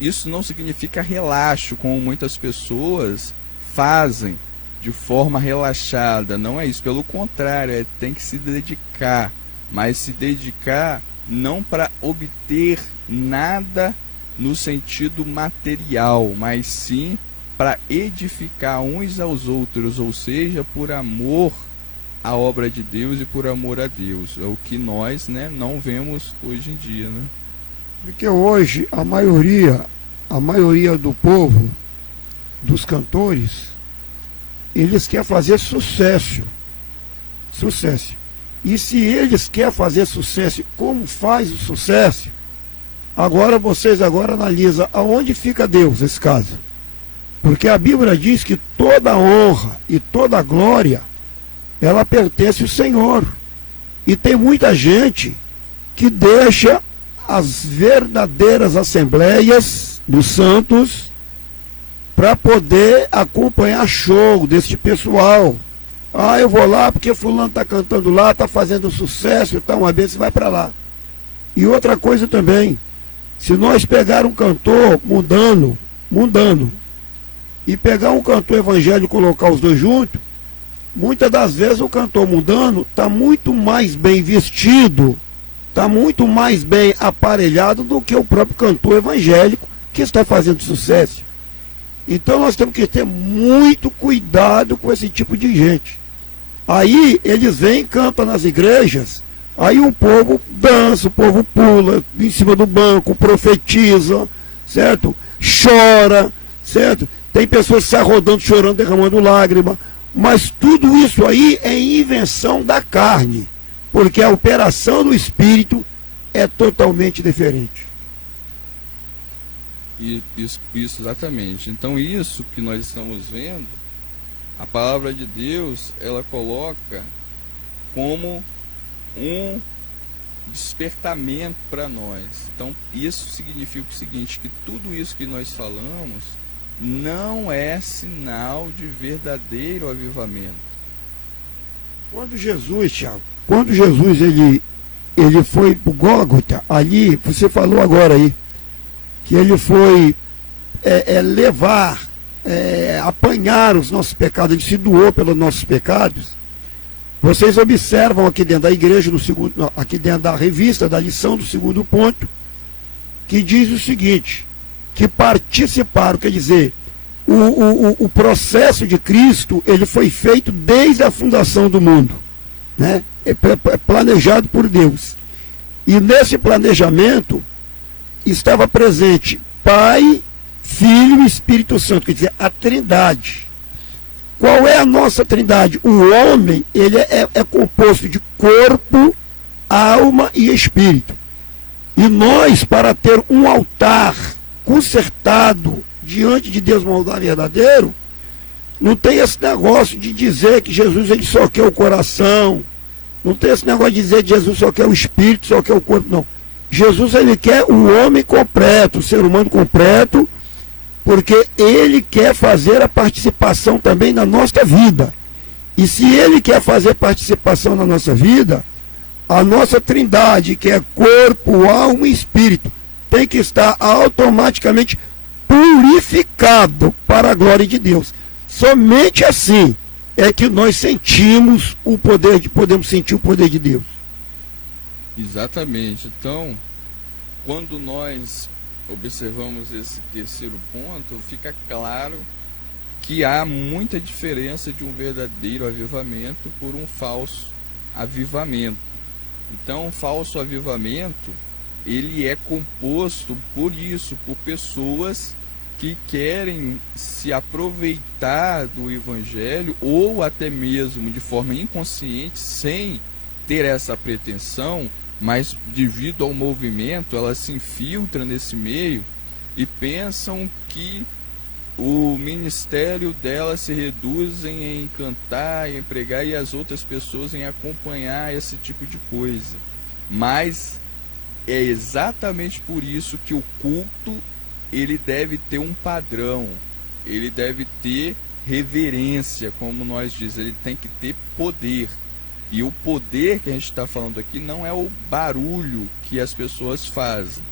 isso não significa relaxo, como muitas pessoas fazem de forma relaxada. Não é isso, pelo contrário, tem que se dedicar. mas se dedicar não para obter nada no sentido material, mas sim para edificar uns aos outros, ou seja, por amor à obra de Deus e por amor a Deus. É o que nós, né, não vemos hoje em dia, né? Porque hoje a maioria do povo, dos cantores, eles querem fazer sucesso. E se eles querem fazer sucesso, como faz o sucesso? Agora vocês analisam aonde fica Deus nesse caso. Porque a Bíblia diz que toda honra e toda glória, ela pertence ao Senhor. E tem muita gente que deixa as verdadeiras assembleias dos santos para poder acompanhar show desse pessoal. Ah, eu vou lá porque fulano está cantando lá, está fazendo sucesso, então uma vez você vai para lá. E outra coisa também, se nós pegar um cantor mundano, e pegar um cantor evangélico e colocar os dois juntos, muitas das vezes o cantor mundano está muito mais bem vestido, está muito mais bem aparelhado do que o próprio cantor evangélico que está fazendo sucesso. Então nós temos que ter muito cuidado com esse tipo de gente. Aí eles vêm, cantam nas igrejas, aí o povo dança, o povo pula em cima do banco, profetiza, certo? Chora, certo? Tem pessoas que saem rodando, chorando, derramando lágrima. Mas tudo isso aí é invenção da carne, porque a operação do Espírito é totalmente diferente. Isso exatamente. Então isso que nós estamos vendo, a palavra de Deus, ela coloca como um despertamento para nós. Então isso significa o seguinte, que tudo isso que nós falamos não é sinal de verdadeiro avivamento. Quando Jesus, Thiago, ele foi para o Gólgota, ali, você falou agora aí, que ele foi apanhar os nossos pecados, ele se doou pelos nossos pecados. Vocês observam aqui dentro da igreja, aqui dentro da revista, da lição do segundo ponto, que diz o seguinte, que participaram, quer dizer, o processo de Cristo, ele foi feito desde a fundação do mundo, né? É planejado por Deus. E nesse planejamento estava presente Pai, Filho e Espírito Santo, quer dizer, a Trindade. Qual é a nossa Trindade? O homem, ele é composto de corpo, alma e espírito. E nós, para ter um altar consertado diante de Deus, um altar verdadeiro, não tem esse negócio de dizer que Jesus ele só quer o coração, não tem esse negócio de dizer que Jesus só quer o espírito, só quer o corpo, não. Jesus ele quer o homem completo, o ser humano completo, porque ele quer fazer a participação também na nossa vida. E se ele quer fazer participação na nossa vida, a nossa trindade, que é corpo, alma e espírito, tem que estar automaticamente purificado para a glória de Deus. Somente assim é que nós sentimos o poder, podemos sentir o poder de Deus. Exatamente. Então, quando nós observamos esse terceiro ponto, fica claro que há muita diferença de um verdadeiro avivamento por um falso avivamento. Então, um falso avivamento, ele é composto por isso, por pessoas que querem se aproveitar do evangelho, ou até mesmo de forma inconsciente, sem ter essa pretensão, mas devido ao movimento, elas se infiltram nesse meio e pensam que o ministério delas se reduz em cantar, em pregar, e as outras pessoas em acompanhar esse tipo de coisa. Mas é exatamente por isso que o culto, ele deve ter um padrão, ele deve ter reverência, como nós dizemos, ele tem que ter poder. E o poder que a gente está falando aqui não é o barulho que as pessoas fazem.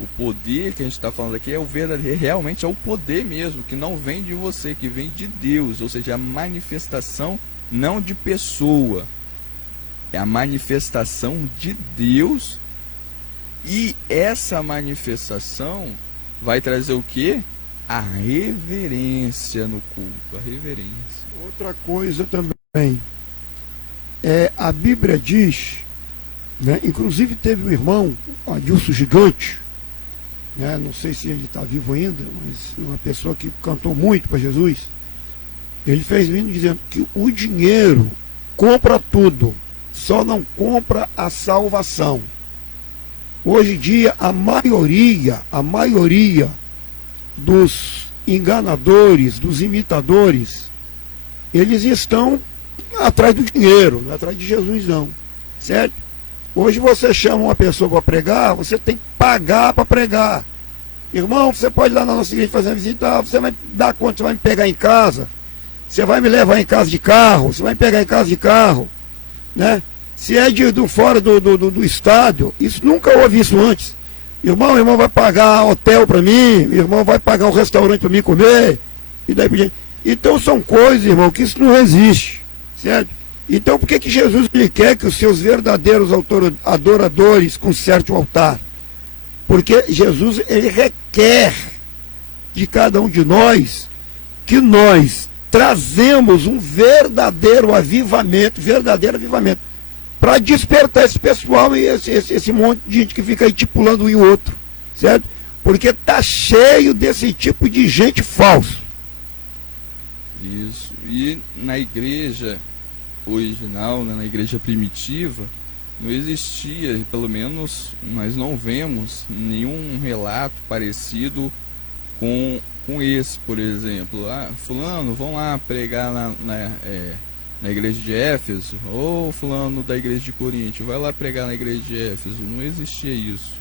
O poder que a gente está falando aqui é o verdadeiro, realmente é o poder mesmo, que não vem de você, que vem de Deus, ou seja, a manifestação não de pessoa. é a manifestação de Deus, e essa manifestação vai trazer o quê? A reverência no culto, a reverência. Outra coisa também, a Bíblia diz, né, inclusive teve um irmão, Adilson Gigante, né, não sei se ele está vivo ainda, mas uma pessoa que cantou muito para Jesus, ele fez vindo dizendo que o dinheiro compra tudo, só não compra a salvação. Hoje em dia, a maioria dos enganadores, dos imitadores, eles estão atrás do dinheiro, não é atrás de Jesus não, certo? Hoje você chama uma pessoa para pregar, você tem que pagar para pregar. Irmão, você pode ir lá na nossa igreja fazer uma visita, você vai dar conta, você vai me pegar em casa, você vai me levar em casa de carro, você vai me pegar em casa de carro, né? Se é do fora do estádio, isso nunca houve isso antes. Irmão vai pagar hotel para mim, irmão vai pagar um restaurante para mim comer, e daí por diante. Então são coisas, irmão, que isso não existe, certo? Então por que Jesus ele quer que os seus verdadeiros adoradores consertem o altar? Porque Jesus ele requer de cada um de nós que nós trazemos um verdadeiro avivamento, para despertar esse pessoal e esse monte de gente que fica aí tipulando um e o outro, certo? Porque está cheio desse tipo de gente falso. Isso. E na igreja original, né, na igreja primitiva, não existia, pelo menos nós não vemos nenhum relato parecido com esse, por exemplo. Fulano, vão lá pregar na igreja de Éfeso, ou fulano da igreja de Corinto, vai lá pregar na igreja de Éfeso. Não existia isso.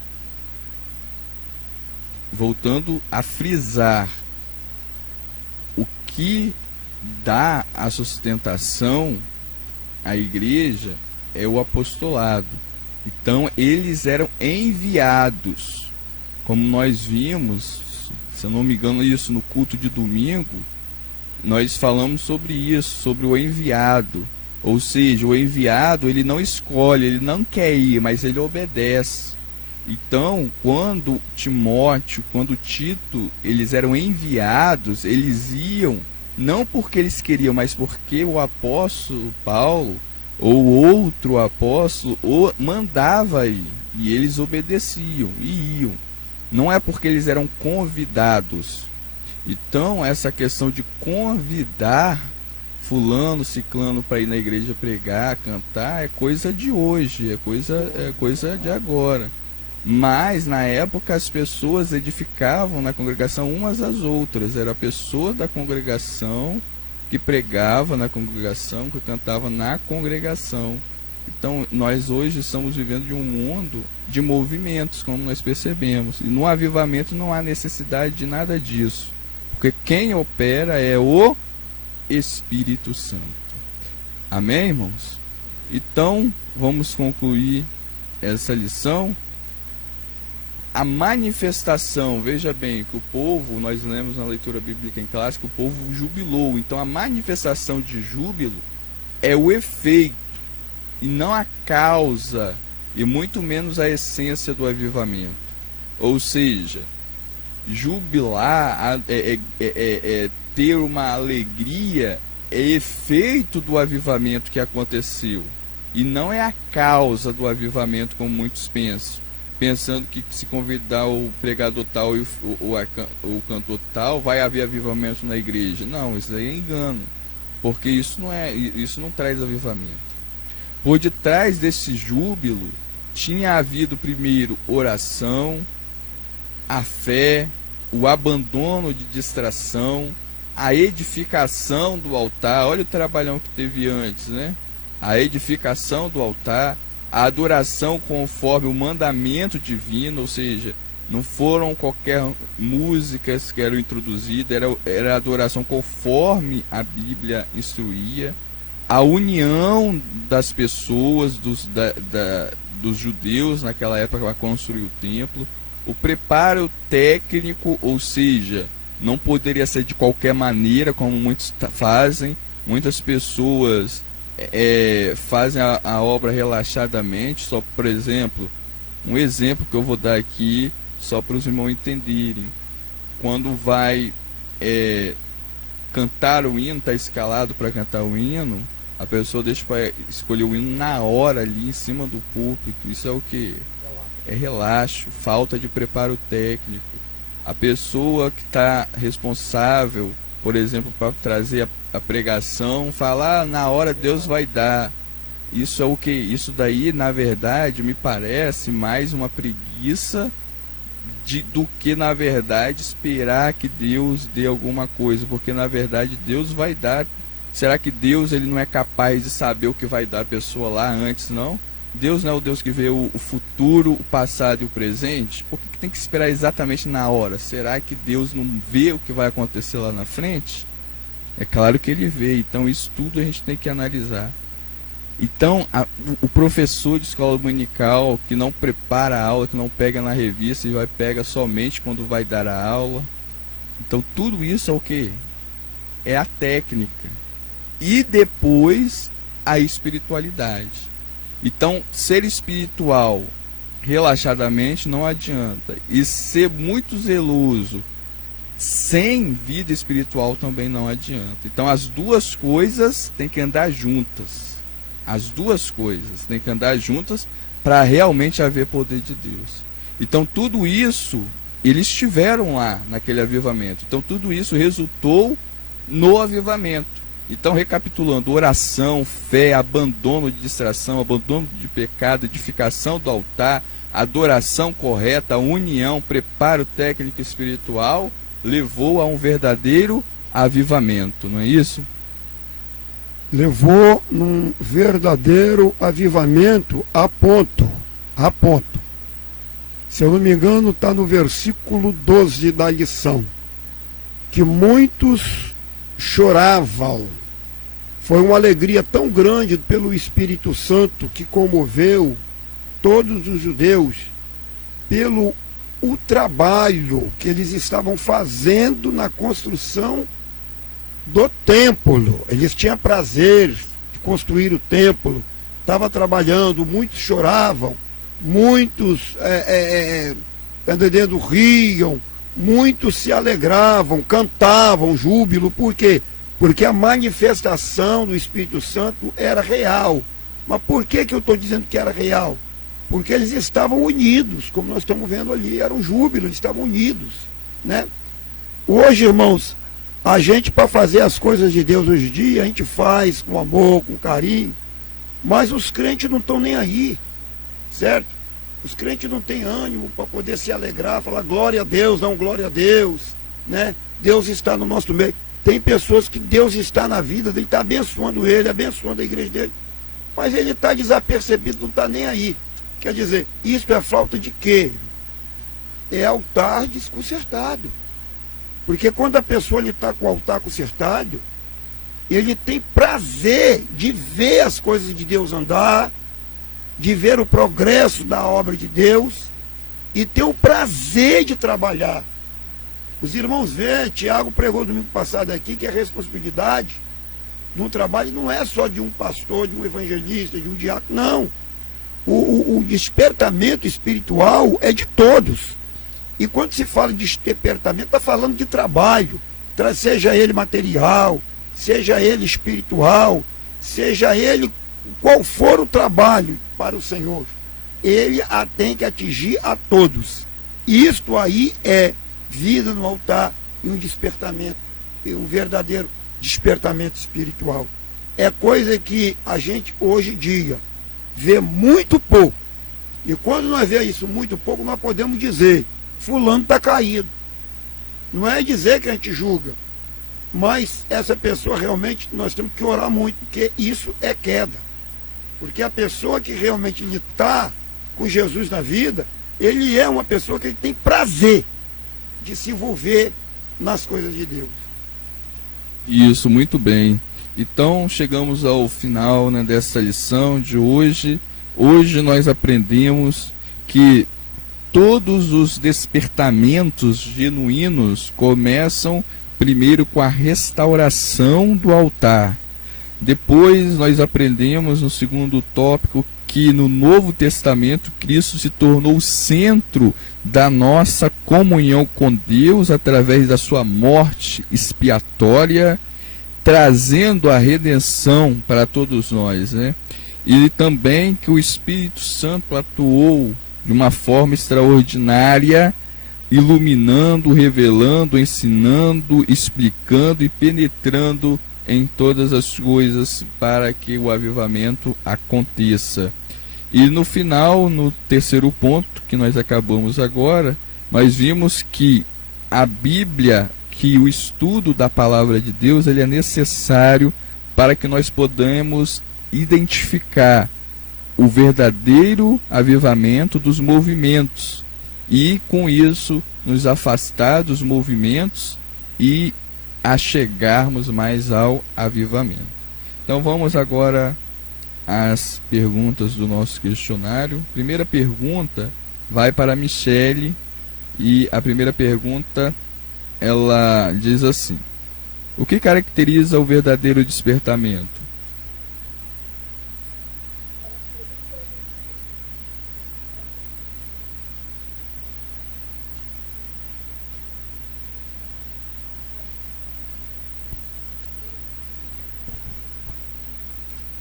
Voltando a frisar, o que dá a sustentação à igreja é o apostolado. Então eles eram enviados, como nós vimos, se eu não me engano, isso no culto de domingo, nós falamos sobre isso, sobre o enviado. Ou seja, o enviado, ele não escolhe, ele não quer ir, mas ele obedece. Então, quando Timóteo, quando Tito, eles eram enviados, eles iam, não porque eles queriam, mas porque o apóstolo Paulo, ou outro apóstolo, mandava ir, e eles obedeciam, e iam. Não é porque eles eram convidados. Então, essa questão de convidar fulano, ciclano para ir na igreja pregar, cantar, é coisa de hoje, é coisa de agora. Mas, na época, as pessoas edificavam na congregação umas às outras. Era a pessoa da congregação que pregava na congregação, que cantava na congregação. Então, nós hoje estamos vivendo de um mundo de movimentos, como nós percebemos. E no avivamento não há necessidade de nada disso. Porque quem opera é o Espírito Santo. Amém, irmãos? Então, vamos concluir essa lição. A manifestação, veja bem, que o povo, nós lemos na leitura bíblica em classe, que o povo jubilou. Então, a manifestação de júbilo é o efeito, e não a causa, e muito menos a essência do avivamento. Ou seja, jubilar, ter uma alegria, é efeito do avivamento que aconteceu, e não é a causa do avivamento, como muitos pensam, pensando que se convidar o pregador tal e o cantor tal, vai haver avivamento na igreja. Não, isso aí é engano, porque isso não traz avivamento. Por detrás desse júbilo tinha havido primeiro oração, a fé, o abandono de distração, a edificação do altar. Olha o trabalhão que teve antes, né? A edificação do altar, a adoração conforme o mandamento divino, ou seja, não foram qualquer músicas que eram introduzidas, era adoração conforme a Bíblia instruía, a união das pessoas, dos judeus naquela época para construir o templo, o preparo técnico, ou seja, não poderia ser de qualquer maneira, como muitos fazem. Muitas pessoas fazem a obra relaxadamente. Só, por exemplo, um exemplo que eu vou dar aqui, só para os irmãos entenderem. Quando vai cantar o hino, está escalado para cantar o hino, a pessoa deixa para escolher o hino na hora ali em cima do púlpito. Isso é o que? É relaxo, falta de preparo técnico. A pessoa que está responsável, por exemplo, para trazer a pregação, falar na hora Deus vai dar. Isso é o que? Isso daí, na verdade, me parece mais uma preguiça do que, na verdade, esperar que Deus dê alguma coisa, porque na verdade Deus vai dar. Será que Deus ele não é capaz de saber o que vai dar a pessoa lá antes, não? Deus não é o Deus que vê o futuro, o passado e o presente? Por que tem que esperar exatamente na hora? Será que Deus não vê o que vai acontecer lá na frente? É claro que ele vê, então isso tudo a gente tem que analisar. Então, o professor de escola dominical que não prepara a aula, que não pega na revista e pega somente quando vai dar a aula. Então, tudo isso é o que? É a técnica. E depois, a espiritualidade. Então, ser espiritual relaxadamente não adianta. E ser muito zeloso sem vida espiritual também não adianta. Então, as duas coisas têm que andar juntas. As duas coisas têm que andar juntas para realmente haver poder de Deus. Então tudo isso, eles estiveram lá naquele avivamento. Então tudo isso resultou no avivamento. Então, recapitulando: oração, fé, abandono de distração, abandono de pecado, edificação do altar, adoração correta, união, preparo técnico e espiritual, levou a um verdadeiro avivamento, não é isso? Levou num verdadeiro avivamento a ponto. Se eu não me engano, está no versículo 12 da lição, que muitos choravam. Foi uma alegria tão grande pelo Espírito Santo que comoveu todos os judeus pelo o trabalho que eles estavam fazendo na construção do templo. Eles tinham prazer de construir o templo, estava trabalhando, muitos choravam, muitos riam, muitos se alegravam, cantavam júbilo. Por quê? Porque a manifestação do Espírito Santo era real. Mas por que eu estou dizendo que era real? Porque eles estavam unidos, como nós estamos vendo ali, era um júbilo, eles estavam unidos, né? Hoje, irmãos, a gente, para fazer as coisas de Deus hoje em dia, a gente faz com amor, com carinho, mas os crentes não estão nem aí, certo? Os crentes não têm ânimo para poder se alegrar, falar glória a Deus, não glória a Deus, né? Deus está no nosso meio. Tem pessoas que Deus está na vida dele, está abençoando ele, abençoando a igreja dele, mas ele está desapercebido, não está nem aí. Quer dizer, isso é falta de quê? É altar desconcertado. Porque quando a pessoa está com o altar consertado, ele tem prazer de ver as coisas de Deus andar, de ver o progresso da obra de Deus e ter o prazer de trabalhar. Os irmãos veem, Tiago pregou domingo passado aqui, que a responsabilidade no trabalho não é só de um pastor, de um evangelista, de um diácono, não. O despertamento espiritual é de todos. E quando se fala de despertamento, está falando de trabalho, seja ele material, seja ele espiritual, seja ele qual for o trabalho para o Senhor, ele tem que atingir a todos. Isto aí é vida no altar e um despertamento, e um verdadeiro despertamento espiritual. É coisa que a gente hoje em dia vê muito pouco. E quando nós vemos isso muito pouco, nós podemos dizer: fulano está caído. Não é dizer que a gente julga, mas essa pessoa realmente nós temos que orar muito, porque isso é queda. Porque a pessoa que realmente está com Jesus na vida, ele é uma pessoa que ele tem prazer de se envolver nas coisas de Deus. Isso, muito bem. Então chegamos ao final, né, dessa lição de hoje. Hoje nós aprendemos que todos os despertamentos genuínos começam primeiro com a restauração do altar. Depois nós aprendemos no segundo tópico que no Novo Testamento Cristo se tornou o centro da nossa comunhão com Deus através da sua morte expiatória, trazendo a redenção para todos nós, né? E também que o Espírito Santo atuou de uma forma extraordinária, iluminando, revelando, ensinando, explicando e penetrando em todas as coisas para que o avivamento aconteça. E no final, no terceiro ponto que nós acabamos agora, nós vimos que a Bíblia, que o estudo da palavra de Deus, ele é necessário para que nós podamos identificar o verdadeiro avivamento dos movimentos e com isso nos afastar dos movimentos e achegarmos mais ao avivamento. Então vamos agora às perguntas do nosso questionário. Primeira pergunta vai para a Michele e a primeira pergunta ela diz assim: o que caracteriza o verdadeiro despertamento?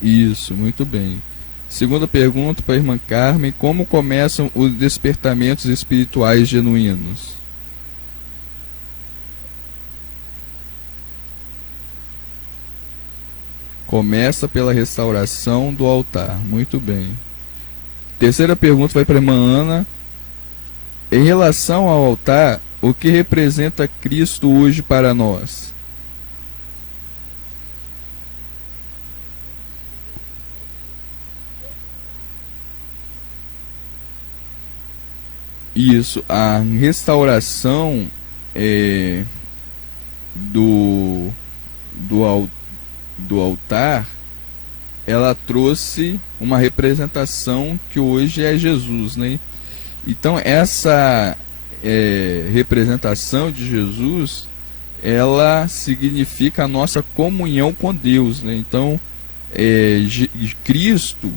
Isso, muito bem. Segunda pergunta para a irmã Carmen: como começam os despertamentos espirituais genuínos? Começa pela restauração do altar. Muito bem. Terceira pergunta vai para a irmã Ana: em relação ao altar, o que representa Cristo hoje para nós? Isso, a restauração do altar, ela trouxe uma representação que hoje é Jesus, né? Então essa representação de Jesus, ela significa a nossa comunhão com Deus, né? Então Cristo,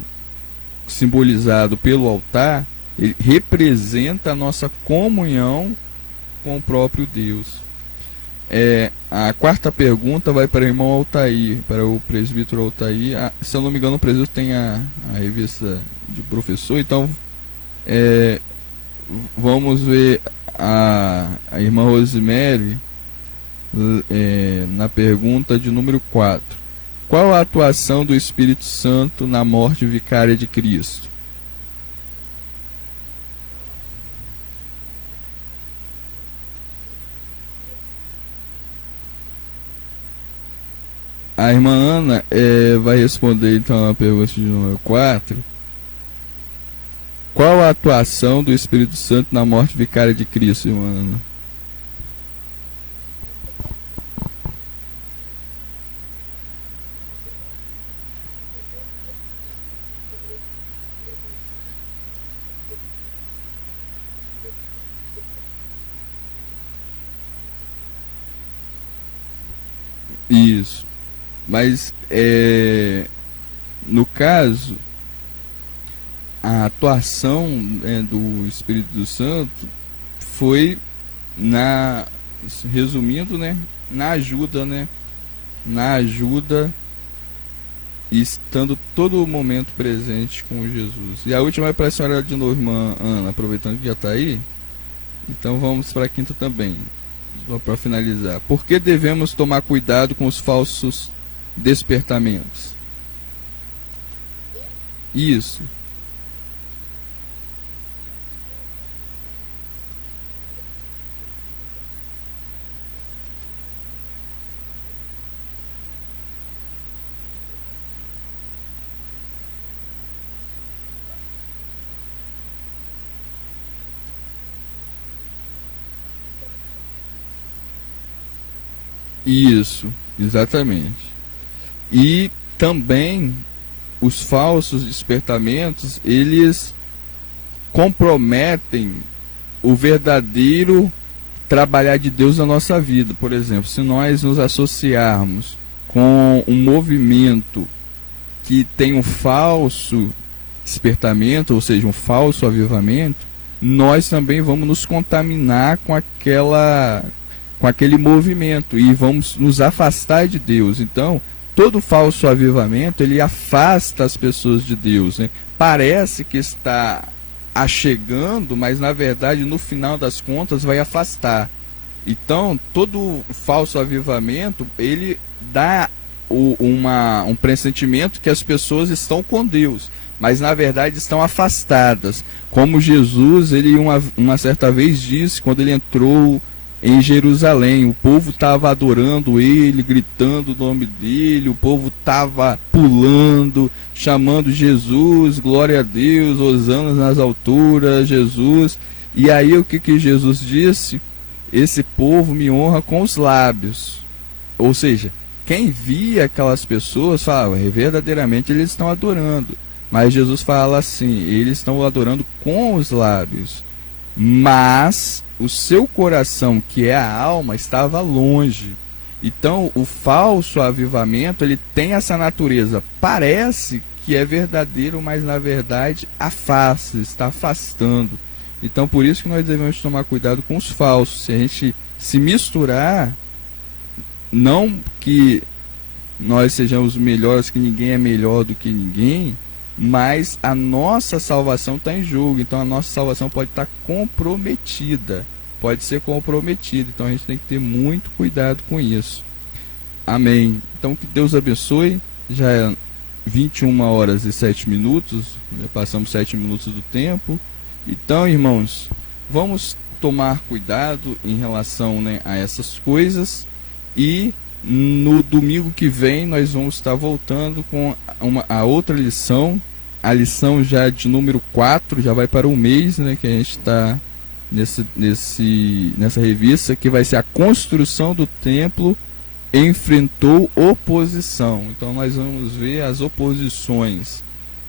simbolizado pelo altar, ele representa a nossa comunhão com o próprio Deus. A quarta pergunta vai para o irmão Altair, para o presbítero Altair. Se eu não me engano, o presbítero tem a revista de professor, então vamos ver a irmã Rosemary na pergunta de número 4. Qual a atuação do Espírito Santo na morte vicária de Cristo? A irmã Ana vai responder então a pergunta de número 4. Qual a atuação do Espírito Santo na morte vicária de Cristo, irmã Ana? Isso. Mas no caso, a atuação do Espírito Santo foi resumindo, né, na ajuda, né, e estando todo o momento presente com Jesus. E a última é para a senhora de novo, irmã Ana, aproveitando que já está aí. Então vamos para a quinta também, só para finalizar. Por que devemos tomar cuidado com os falsos despertamentos? Isso. Isso, exatamente. E também os falsos despertamentos, eles comprometem o verdadeiro trabalhar de Deus na nossa vida. Por exemplo, se nós nos associarmos com um movimento que tem um falso despertamento, ou seja, um falso avivamento, nós também vamos nos contaminar com aquele movimento e vamos nos afastar de Deus. Então, todo falso avivamento, ele afasta as pessoas de Deus, né? Parece que está achegando, mas na verdade, no final das contas, vai afastar. Então, todo falso avivamento, ele dá um pressentimento que as pessoas estão com Deus, mas na verdade estão afastadas. Como Jesus, ele uma certa vez disse, quando ele entrou em Jerusalém, o povo estava adorando ele, gritando o nome dele, o povo estava pulando, chamando Jesus, glória a Deus, hosana nas alturas, Jesus. E aí o que Jesus disse? Esse povo me honra com os lábios. Ou seja, quem via aquelas pessoas falava, verdadeiramente eles estão adorando. Mas Jesus fala assim, eles estão adorando com os lábios, mas o seu coração, que é a alma, estava longe. Então o falso avivamento, ele tem essa natureza, parece que é verdadeiro, mas na verdade afasta, está afastando. Então por isso que nós devemos tomar cuidado com os falsos. Se a gente se misturar, não que nós sejamos melhores, que ninguém é melhor do que ninguém, mas a nossa salvação está em jogo. Então a nossa salvação pode estar comprometida, pode ser comprometida. Então a gente tem que ter muito cuidado com isso. Amém. Então que Deus abençoe. Já é 21 horas e 7 minutos, já passamos 7 minutos do tempo. Então, irmãos, vamos tomar cuidado em relação, né, a essas coisas. E no domingo que vem nós vamos estar voltando com a outra lição, a lição já de número 4, já vai para um mês, né, que a gente está nessa revista, que vai ser a construção do templo enfrentou oposição. Então nós vamos ver as oposições.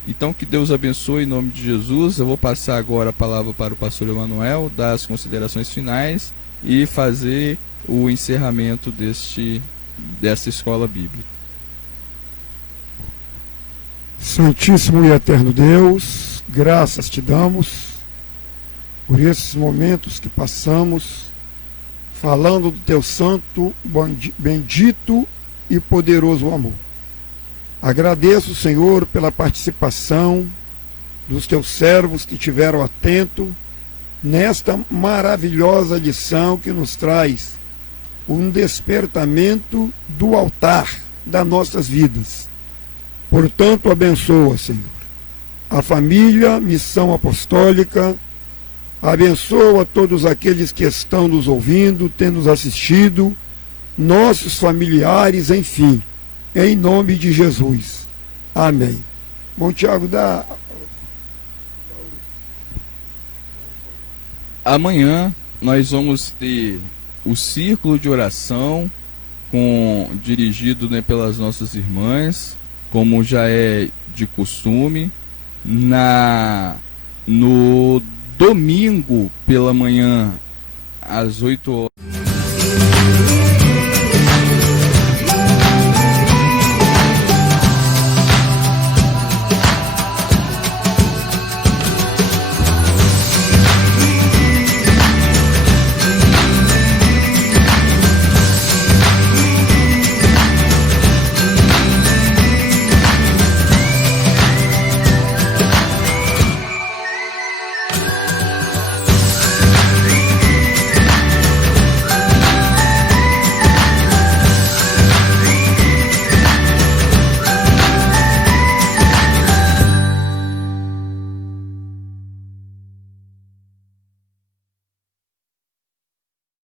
Então que Deus abençoe em nome de Jesus. Eu vou passar agora a palavra para o pastor Emanuel, dar as considerações finais e fazer o encerramento dessa escola bíblica. Santíssimo e eterno Deus, graças te damos por esses momentos que passamos falando do teu santo, bendito e poderoso amor. Agradeço, Senhor, pela participação dos teus servos que estiveram atentos nesta maravilhosa lição que nos traz um despertamento do altar das nossas vidas. Portanto, abençoa, Senhor, a família Missão Apostólica, abençoa todos aqueles que estão nos ouvindo, tendo nos assistido, nossos familiares, enfim, em nome de Jesus. Amém. Bom, Tiago, Amanhã nós vamos ter o círculo de oração dirigido, né, pelas nossas irmãs, como já é de costume. No domingo pela manhã, às 8 horas.